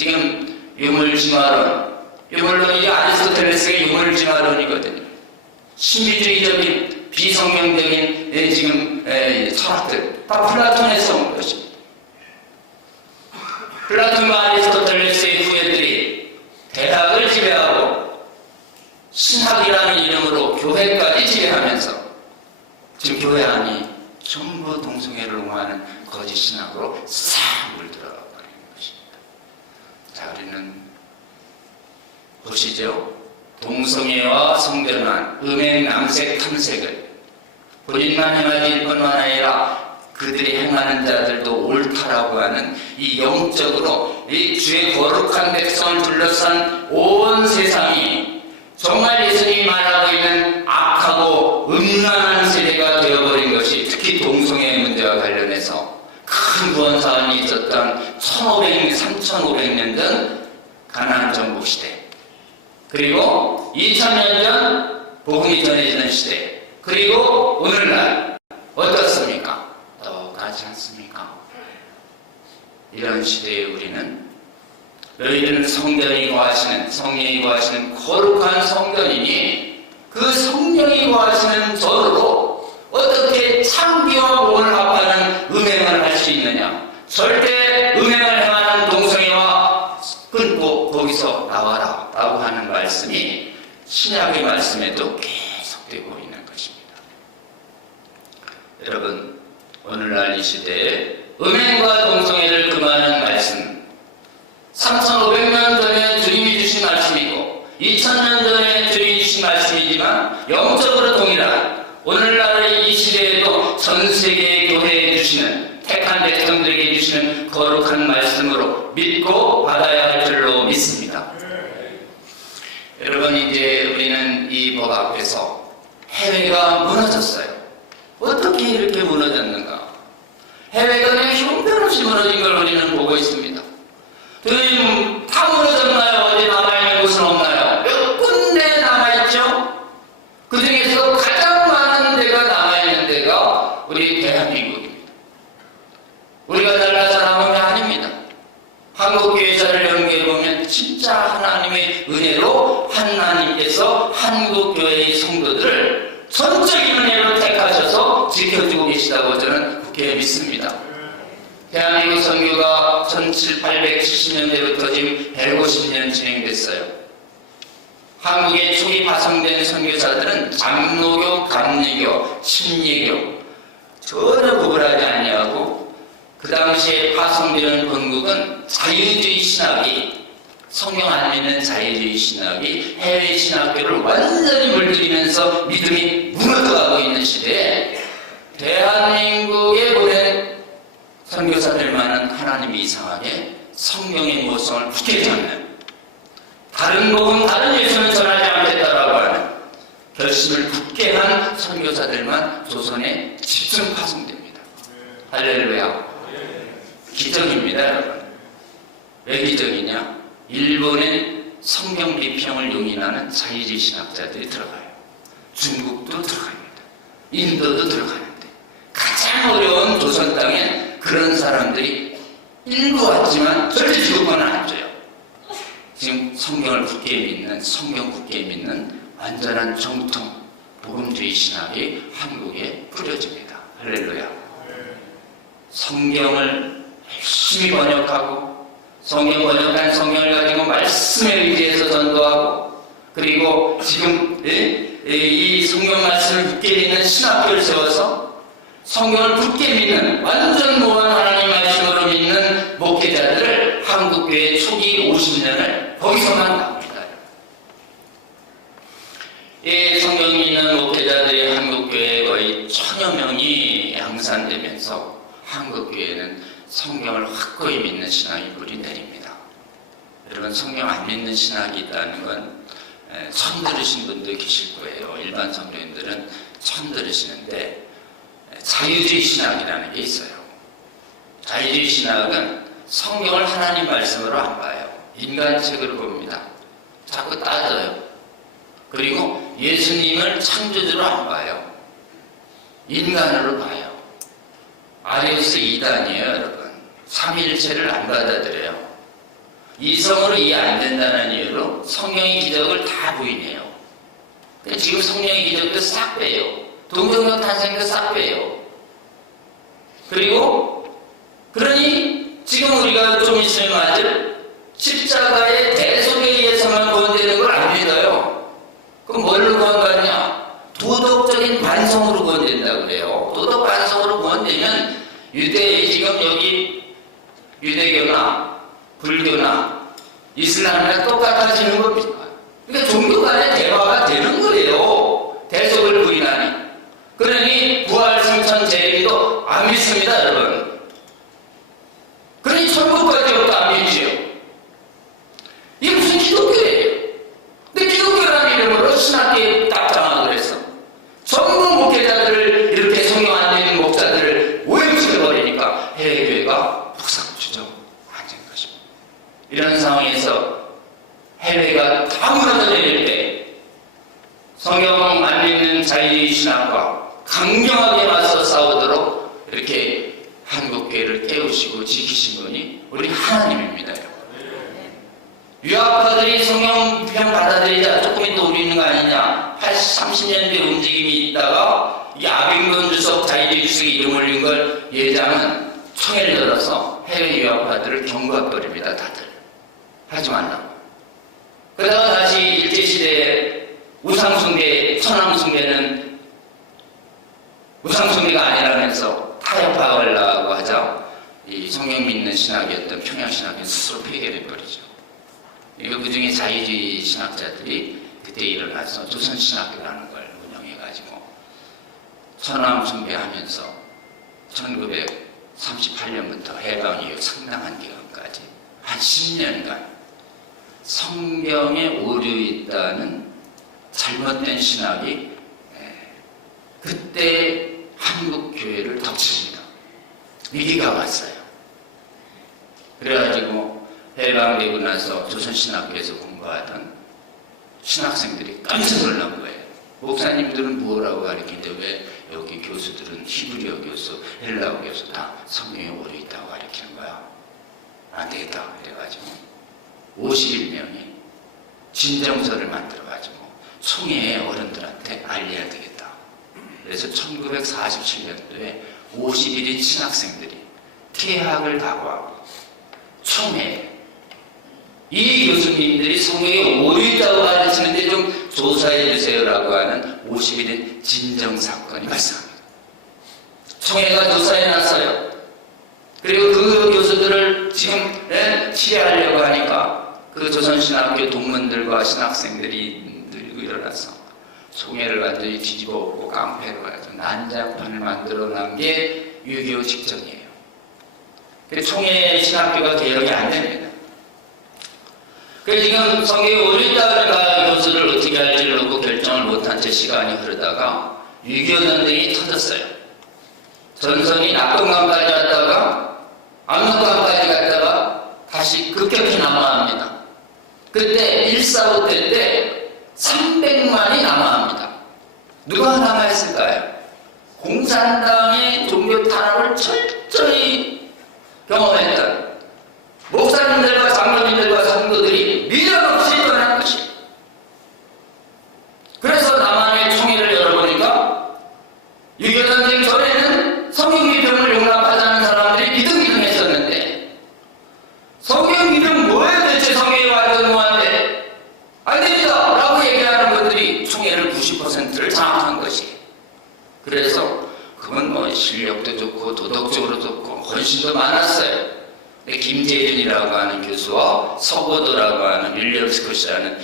지금 유물론이 아리스토텔레스의 유물진화론이거든요. 신비주의적인 비성경적인 지금 철학들 다 플라톤에서 온 것입니다. 플라톤과 아리스토텔레스의 후예들이 대학을 지배하고 신학이라는 이름으로 교회까지 지배하면서 지금 교회 안이 전부 동성애를 옹호하는 거짓 신학으로 싹 물들어가 버리는 것입니다. 자, 우리는 보시죠. 동성애와 성전환, 음행, 남색, 탐색을 본인만 행하지 일 뿐만 아니라 그들이 행하는 자들도 옳다라고 하는 이 영적으로 이 주의 거룩한 백성을 둘러싼 온 세상이 정말 예수님이 말하고 있는 악하고 음란한 세대가 되어버린 것이 특히 동성애 문제와 관련해서 큰 구원사안이 있었던 1500년, 3500년 전 가나안 정복 시대, 그리고 2000년 전 복음이 전해지는 시대, 그리고 오늘날 어떻습니까? 똑같지 않습니까? 이런 시대에 우리는 너희들은 성전이 거하시는, 성령이 거하시는 거룩한 성전이니 그 성령이 거하시는 저로 어떻게 창기와 복을 합하는 음행을 할 수 있느냐? 절대 음행을 행하는 동성애와 끊고 거기서 나와라 라고 하는 말씀이 신약의 말씀에도 계속되고 있는 것입니다. 여러분, 오늘날 이 시대에 음행과 동성애를 금하는 말씀, 3500년 전에 주님이 주신 말씀이고 2000년 전에 주님이 주신 말씀이지만 영적으로 동일한 오늘날의 이 시대에도 전 세계 교회에 주시는, 택한 백성들에게 주시는 거룩한 말씀으로 믿고 받아야 할 줄로 믿습니다. 여러분, 이제 우리는 이 법 앞에서 해외가 무너졌어요. 어떻게 이렇게 무너졌는가? 해외가 그냥 형편없이 무너진 걸 우리는 보고 있습니다. 다 무너졌나요? 어디 남아있는 곳은 없나요? 몇 군데 남아있죠? 그 중에서 가장 많은 데가 남아있는 데가 우리 대한민국입니다. 우리가 잘난 사람은 아닙니다. 한국교회사를 연구해보면 진짜 하나님의 은혜로 하나님께서 한국교회의 성도들을 전적인 은혜로 택하셔서 지켜주고 계시다고 저는 굳게 믿습니다. 대한민국 선교가 1870년대부터 지금 150년 진행됐어요. 한국에 초기 파송된 선교사들은 장로교, 감리교, 침례교 전혀 구분하지 아니하고 그 당시에 파송되는 본국은 자유주의 신학이, 성경 안 믿는 자유주의 신학이 해외 신학교를 완전히 물들이면서 믿음이 무너져가고 있는 시대에 대한민국에 보낸 선교사들만은 하나님이 이상하게 성경의 모성을 굳게 잡는, 다른 복음, 다른 예수는 전하지 않겠다라고 하는 결심을 굳게 한 선교사들만 조선에 집중 파송됩니다. 할렐루야. 기적입니다, 여러분. 왜 기적이냐? 일본엔 성경 비평을 용인하는 자유주의 신학자들이 들어가요. 중국도 들어갑니다. 인도도 들어가는데 가장 어려운 조선 땅엔 그런 사람들이 일부 왔지만 절대 지구권은 안 줘요. 지금 성경을 굳게 믿는, 성경 굳게 믿는 완전한 정통 복음주의 신학이 한국에 뿌려집니다. 할렐루야. 성경을 열심히 번역하고 성경 번역한 성경을 가지고 말씀에 의지해서 전도하고, 그리고 지금 이 성경 말씀을 굳게 믿는 신학교를 세워서 성경을 굳게 믿는 완전 무한 하나님 말씀으로 믿는 목회자들을 한국교회 초기 50년을 거기서만 나옵니다. 이 성경 믿는 목회자들이 한국교회에 거의 1000여 명이 양산되면서 한국교회는 성경을 확고히 믿는 신학이 뿌리 내립니다. 여러분, 성경 안 믿는 신학이 있다는 건 처음 들으신 분도 계실 거예요. 일반 성도님들은 처음 들으시는데 자유주의 신학이라는 게 있어요. 자유주의 신학은 성경을 하나님 말씀으로 안 봐요. 인간 책으로 봅니다. 자꾸 따져요. 그리고 예수님을 창조주로 안 봐요. 인간으로 봐요. 아리우스 2단이에요, 여러분. 삼위일체를 안 받아들여요. 이성으로 이해 안 된다는 이유로 성령의 기적을 다 부인해요. 지금 성령의 기적도 싹 빼요. 동정녀 탄생도 싹 빼요. 그러니 지금 우리가 좀 있으면 맞을 십자가의 대속에 의해서만 구원되는 걸 안 믿어요. 그럼 뭘로 구원받냐? 도덕적인 반성으로 구원된다고 그래요. 도덕 반성으로 구원되면 지금 여기 유대교나 불교나 이슬람이랑 똑같아지는 겁니다. 그러니까 종교 간의 대화가 되는 거예요. 대속을 부인하니. 그러니 부활, 승천, 재림도 안 믿습니다, 여러분. 그러니 천국까지 것도 안 믿지요. 이게 무슨 기독교예요? 근데 기독교라는 이름으로 신학계에 딱 장악을 했어. 전부 목회자들을 이렇게 성경 안 되는 목사들을 오염시켜버리니까 해외교회가 북상추죠. 안 된 것입니다. 이런 상황에서 해외가 다 무너져내릴 때 성경 안 믿는 자유주의 신학과 강경하게 맞서 싸우도록 이렇게 한국교회를 깨우시고 지키신 분이 우리 하나님입니다. 유학파들이 성경 불평 받아들이자 조금 더 우리는 거 아니냐. 30년대 움직임이 있다가 이 아빙론 주석 자유주의 주석이 이름 올린 걸 예장은 총회를 열어서 해외 유학파들을 경고해버립니다. 다들 하지 말라고. 그러다가 다시 일제시대에 우상숭배, 천황숭배는 우상숭배가 아니라면서 타협하려고 하자 이 성경 믿는 신학이었던 평양신학이 스스로 폐결해버리죠. 그 중에 자유주의 신학자들이 그때 일어나서 조선신학교라는 걸 운영해가지고 천황숭배하면서 1938년부터 해방 이후 상당한 기간까지 한 10년간 성경에 오류 있다는 잘못된 신학이 그때 한국 교회를 덮칩니다. 위기가 왔어요. 그래가지고 해방되고 나서 조선신학교에서 공부하던 신학생들이 깜짝 놀란 거예요. 목사님들은 뭐라고 가르치는데 왜 여기 교수들은 히브리어 교수, 헬라어 교수 다 성경에 오류 있다고 가르치는 거야? 안 되겠다. 그래가지고 51명이 진정서를 만들어가지고 총회의 어른들한테 알려야 되겠다. 그래서 1947년도에 51인 신학생들이 퇴학을 각오하고 총회 이 교수님들이 성경에 오류 있다고 가르치는데 좀 조사해 주세요라고 하는 51인 진정사건이 발생합니다. 총회가 조사해 놨어요. 그리고 그 교수들을 지금 치료하려고 하니까 그 조선신학교 동문들과 신학생들이 일어나서 총회를 완전히 뒤집어 엎고 깡패로 가서 난장판을 만들어 놓은 게 6.25 직전이에요. 총회 신학교가 개혁이 안 됩니다. 그래서 지금 성경에 오류 있다는 교수를 어떻게 할지를 놓고 결정을 못한 채 시간이 흐르다가 6.25 전쟁이 터졌어요. 전선이 낙동강까지 갔다가 압록강까지 갔다가 다시 급격히 남하합니다. 그때 1.45 때 300만이 남하합니다. 누가 남아있을까요? 공산당의 종교 탄압을 철저히 경험했던 목사님들과 장로님들과 성도들이 미련 없이 떠난 것이. 그래서 남한의 총회를 열어보니까 6.25 전쟁 전에는 성경 비평을 용납하자는 사람들이 비등비등했었는데 성경 비평 뭐예요 대체? 성경이 완전 뭐한데 안 됩니다 라고 얘기하는 분들이 총회를 90%를 장악한 것이. 그래서 그건 뭐 실력도 좋고 도덕적으로 좋고 헌신도 많았어요. 김재준이라고 하는 교수와 서고도라고 하는 윌리엄 스콧이라는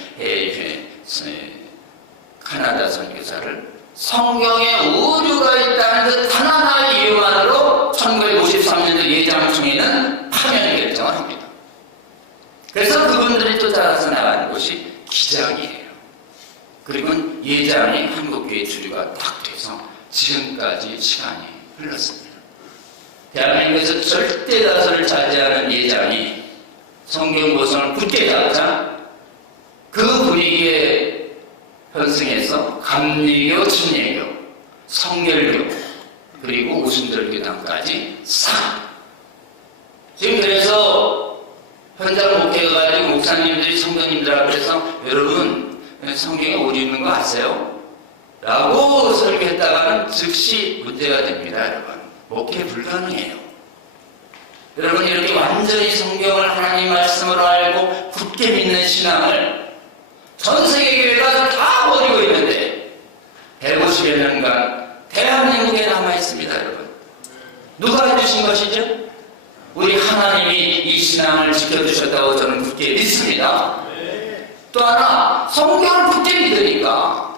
카나다 선교사를 성경에 오류가 있다는 그 단 하나의 이유만으로 1953년도 예장총회는 파면 결정을 합니다. 그래서 그분들이 쫓아가서 나가는 곳이 기장이에요. 그리고 예장이 한국교회 주류가 딱 돼서 지금까지 시간이 흘렀습니다. 대한민국에서 절대 다수를 차지하는 예장이 성경 고성을 굳게 잡자 그 분위기에 편승해서 감리교, 천례교, 성결교 그리고 오순절교단까지 싹. 지금 그래서 현장 목회가가지고 목사님들이 성도님들 앞에서 여러분 성경에 오류 있는 거 아세요? 라고 설교했다가는 즉시 문제가 됩니다. 여러분 목회 불가능해요. 여러분 이렇게 완전히 성경을 하나님 말씀으로 알고 굳게 믿는 신앙을 전 세계 교회가 다 버리고 있는데 150여 년간 대한민국에 남아 있습니다. 여러분 누가 해주신 것이죠? 우리 하나님이 이 신앙을 지켜주셨다고 저는 굳게 믿습니다. 또 하나 성경을 굳게 믿으니까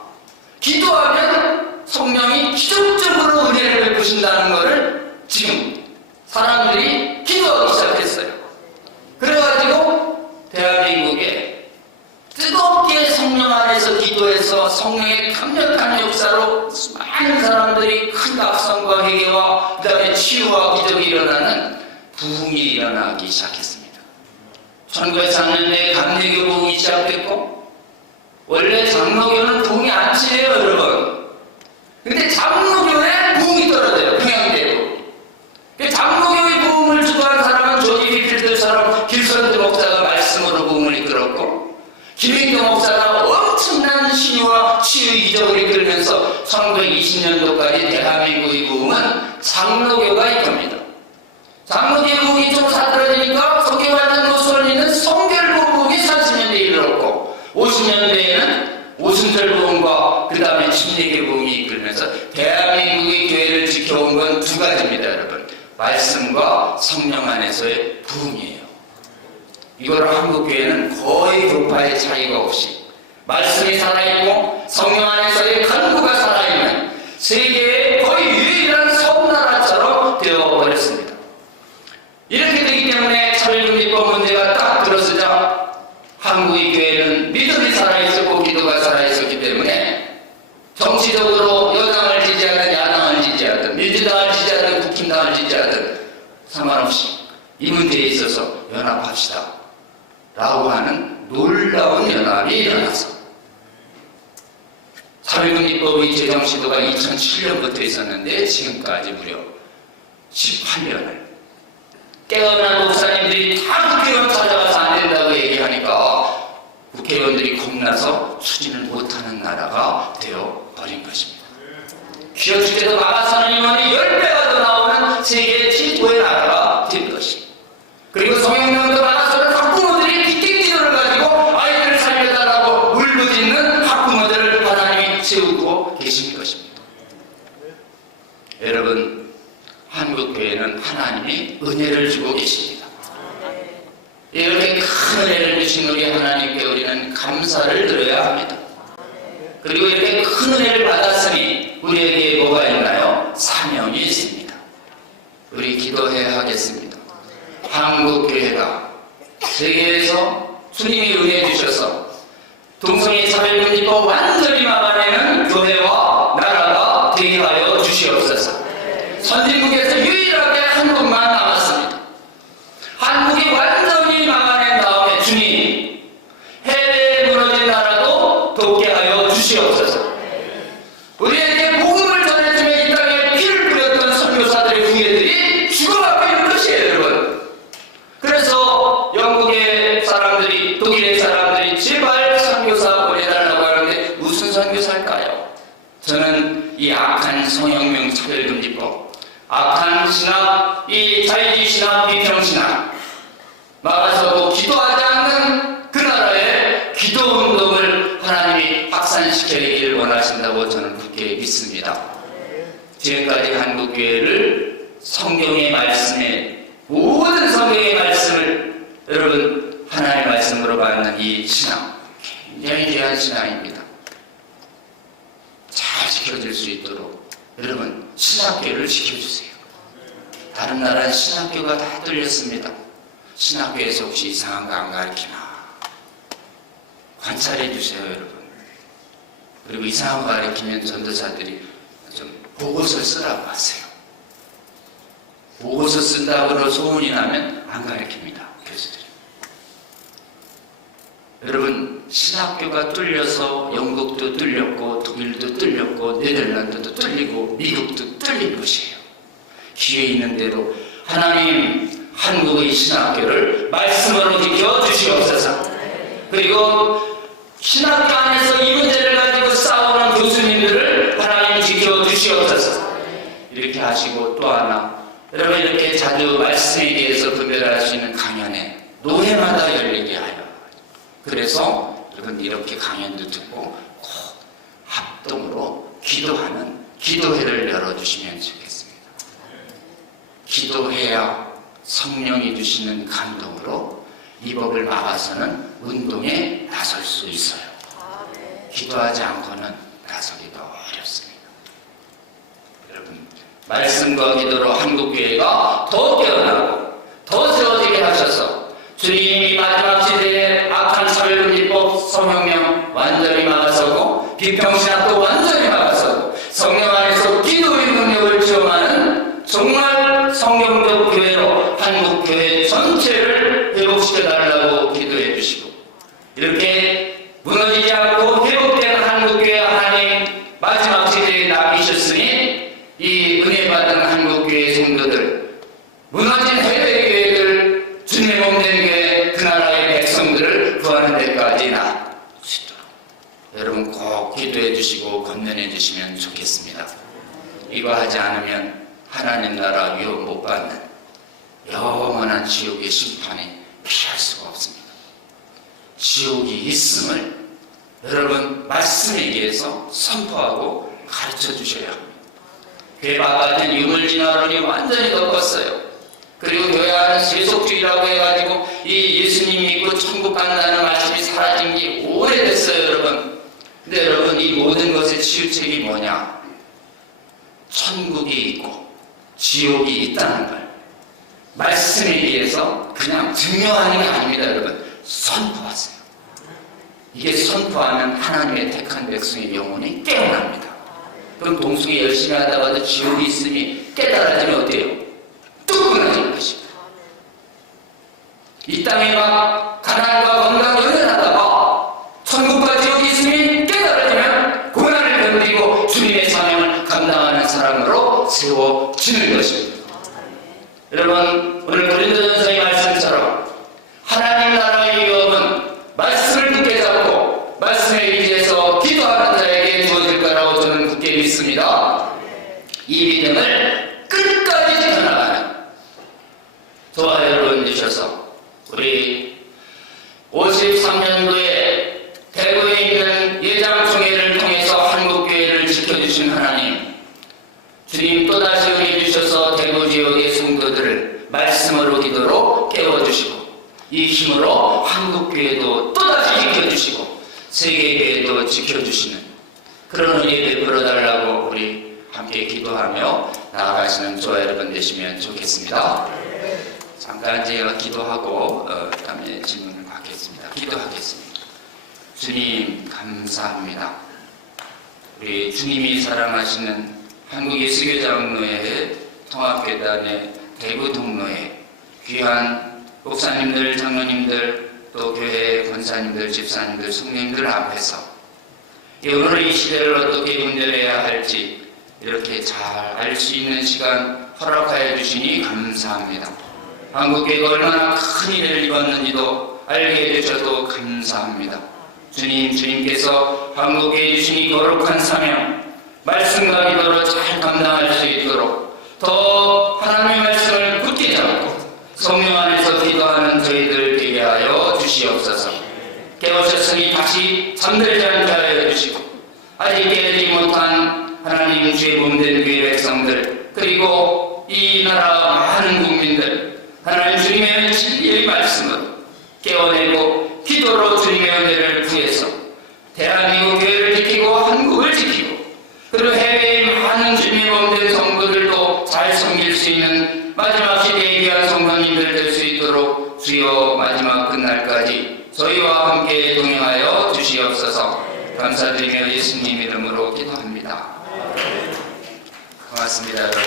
기도하면 성령이 기적적으로 은혜를 베푸신다는 것을 지금 사람들이 기도하기 시작했어요. 그래가지고 대한민국에 뜨겁게 성령 안에서 기도해서 성령의 강력한 역사로 많은 사람들이 큰 각성과 회개와 그 다음에 치유와 기적이 일어나는 부흥이 일어나기 시작했습니다. 1903년에 강대교 부흥이 시작됐고 원래 장로교는 부흥이 안 치네요 여러분. 근데 장로교에 부흥이 떨어져요. 평양대로. 장로교의 부흥을 주도한 사람은 조지 휘필드처럼 길선드 목사가 말씀으로 부흥을 이끌었고 김행경 목사가 엄청난 신유와 치유 이적을 이끌면서 1920년도까지 대한민국의 부흥은 장로교가 이끕니다. 장로교의 부흥이 좀 사그라지니까 성경활동 노선을 있는 성결부 부흥이 40년대에 이르렀고 50년대에는 오순절 부흥과 그 다음에 침례교 부흥이 이끌면서 대한민국의 교회를 지켜온 건 두 가지입니다. 여러분 말씀과 성령 안에서의 부흥이에요. 이거를 한국교회는 거의 교파의 차이가 없이 말씀이 살아있고 성령 안에서의 간구가 살아있는 세계의 거의 유일한 섬나라처럼 되어버렸습니다. 이렇게 되기 때문에 차별금지법 문제가 딱 들어서자 한국의 교회는 믿음이 살아있었고 기도가 살아있었기 때문에 정치적으로 여당을 지지하든 야당을 지지하든 민주당을 지지하든 국힘당을 지지하든 상관없이 이 문제에 있어서 연합합시다 라고 하는 놀라운 연합이 일어나서 차별금지법의 제정 시도가 2007년부터 있었는데 지금까지 무려 18년을 깨어난 목사님들이 다 국회의원 찾아가서 안 된다고 얘기하니까 국회의원들이 겁나서 추진을 못하는 나라가 되어버린 것입니다. 기업주택도 막아서는 인원이 10배가 더 나오는 세계 최고의 나라가 된 것입니다. 그리고 성형명도 막아서는 학부모들이 빅땡기도를 가지고 아이들을 살려달라고 울부짖는 학부모들을 하나님이 세우고 계신 것입니다. 여러분 한국교회는 하나님이 은혜를 주고 계십니다. 이렇게 큰 은혜를 주신 우리 하나님께 우리는 감사를 드려야 합니다. 그리고 이렇게 큰 은혜를 받았으니 우리에게 뭐가 있나요? 사명이 있습니다. 우리 기도해야 하겠습니다. 한국교회가 세계에서 주님이 은혜 주셔서 동성애 차별금지법 완전히 막아내는 교회와 나라가 되게 하여 주시옵소서. 선진국에서 유일하게 한국만 남았습니다. 한국이 완전히 막아낸 다음에 주님 해외에 무너진 나라도 돕게 하여 주시옵소서. 우리에게 복음을 전해주며 이 땅에 피를 뿌렸던 선교사들의 후예들이 죽어가고 있는 것이에요 여러분. 그래서 영국의 사람들이 독일의 사람들이 제발 선교사 보내달라고 하는데 무슨 선교사일까요? 저는 이 악한 성혁명 차별금지법 악한 신학, 이 자유주의 신학, 비평신학 막아서고 기도하지 않는 그 나라의 기도운동을 하나님이 확산시켜야기를 원하신다고 저는 그렇게 믿습니다. 지금까지 한국교회를 성경의 말씀에 모든 성경의 말씀을 여러분 하나님의 말씀으로 받는 이 신앙 굉장히 귀한 신앙입니다. 잘 지켜질 수 있도록 여러분 신학교를 지켜주세요. 다른 나라는 신학교가 다 뚫렸습니다. 신학교에서 혹시 이상한 거 안 가르치나 관찰해 주세요 여러분. 그리고 이상한 거 가르치면 전도사들이 좀 보고서 쓰라고 하세요. 보고서 쓴다고 소문이 나면 안 가르칩니다 교수들이. 여러분 신학교가 뚫려서 영국도 뚫렸고 독일도 뚫렸고 네덜란드도 뚫리고 미국도 뚫린 것이에요. 기회 있는 대로 하나님 한국의 신학교를 말씀으로 지켜 주시옵소서. 그리고 신학교 안에서 이 문제를 가지고 싸우는 교수님들을 하나님 지켜 주시옵소서. 이렇게 하시고 또 하나, 여러분 이렇게 자주 말씀에 대해서 분별할 수 있는 강연에 노회마다 열리게 하여, 그래서 여러분 이렇게 강연도 듣고 꼭 합동으로 기도하는 기도회를 열어주시면 좋겠습니다. 기도해야 성령이 주시는 감동으로 이 법을 막아서는 운동에 나설 수 있어요. 기도하지 않고는 나서기도 어렵습니다. 여러분, 말씀과 기도로 한국교회가 더 깨어나고 더 세워지게 하셔서 주님이 마지막 시대에 악한 차별금지법 성혁명 완전히 막아서고 비평신학도 완전히 막아서고 성령 안에서 기도의 능력을 체험하는 정말 성경적 교회로 한국교회 전체를 회복시켜달라고 기도해 주시고, 이렇게 무너지지 않고 회복된 한국교회 하나님 마지막 시대에 남기셨으니 이 은혜 받은 한국교회 성도들, 무너진 해외교회들, 주님의 몸된 교회 그 나라의 백성들을 구하는 데까지 나아갈 수 있도록 여러분 꼭 기도해 주시고 건면해 주시면 좋겠습니다. 이거 하지 않으면 하나님 나라 위협 못 받는 영원한 지옥의 심판에 피할 수가 없습니다. 지옥이 있음을 여러분 말씀에 의해서 선포하고 가르쳐 주셔야 합니다. 교회 바깥은 유물진화론이 완전히 덮었어요. 그리고 교회 안은 세속주의라고 해가지고 이 예수님 믿고 천국 간다는 말씀이 사라진 게 오래됐어요, 여러분. 근데 여러분 이 모든 것의 치유책이 뭐냐? 천국이 있고 지옥이 있다는 걸 말씀에 의해서 그냥 증명하는 게 아닙니다, 여러분. 선포하세요. 이게 선포하면 하나님의 택한 백성의 영혼이 깨어납니다. 그럼 동성애 열심히 하다가도 지옥이 있으니 깨달아지면 어때요? 뚝 끊어지는 것입니다. 이 땅에 막 가난과 건강 연연하다가 천국과 지옥이 있으니 깨달아지면 고난을 견디고 주님의 사명을 감당하는 사람으로 세워지는 것입니다. 여러분, 오늘 고린도전서의 말씀처럼 하나님 나라의 위협은 말씀을 굳게 잡고 말씀에 의지해서 기도하는 자에게 주어질 거라고 저는 굳게 믿습니다. 이 믿음을 끝까지 지켜나가는 저와 여러분 되셔서 우리 53년도에 대구에 있는 예장총회를 통해서 한국교회를 지켜주신 하나님, 주님 또다시 은혜 주셔서 대구 지역의 성도들을 말씀으로 기도로 깨워주시고 이 힘으로 한국교회도 또다시 지켜주시고 세계교회도 지켜주시는 그런 은혜 베풀어달라고 우리 함께 기도하며 나아가시는 저와 여러분 되시면 좋겠습니다. 잠깐 제가 기도하고 그다음에 질문을 받겠습니다. 기도하겠습니다. 주님 감사합니다. 우리 주님이 사랑하시는 한국예수교장로회 통합계단의 대구 동로에 귀한 목사님들, 장로님들, 또 교회 권사님들, 집사님들, 성령님들 앞에서 오늘 이 시대를 어떻게 분별해야 할지 이렇게 잘 알 수 있는 시간 허락하여 주시니 감사합니다. 한국교회가 얼마나 큰 일을 입었는지도 알게 해주셔도 감사합니다. 주님께서 한국교회에 주신 이 거룩한 사명, 말씀과 기도로 잘 감당할 수 있도록 더 하나님의 말씀을 굳게 잡고 성령 안에서 기도하는 저희들 되게 하여 주시옵소서. 깨우셨으니 다시 잠들지 않게 하여 주시고 아직 깨지 못한 하나님 주의 몸된 교회 백성들, 그리고 이 나라 많은 국민들 하나님 주님의 진리의 말씀을 깨워내고 기도로 주님의 은혜를 구해서 대한민국 교회를 지키고 한국을 지키고 그리고 해외의 많은 주님의 몸된 성도들도 잘 섬길 수 있는 마지막 시대에 귀한 성도님들 될 수 있도록 주여 마지막 끝날까지 저희와 함께 동행하여 주시옵소서. 감사드리며 예수님 이름으로 기도합니다. 고맙습니다, 여러분.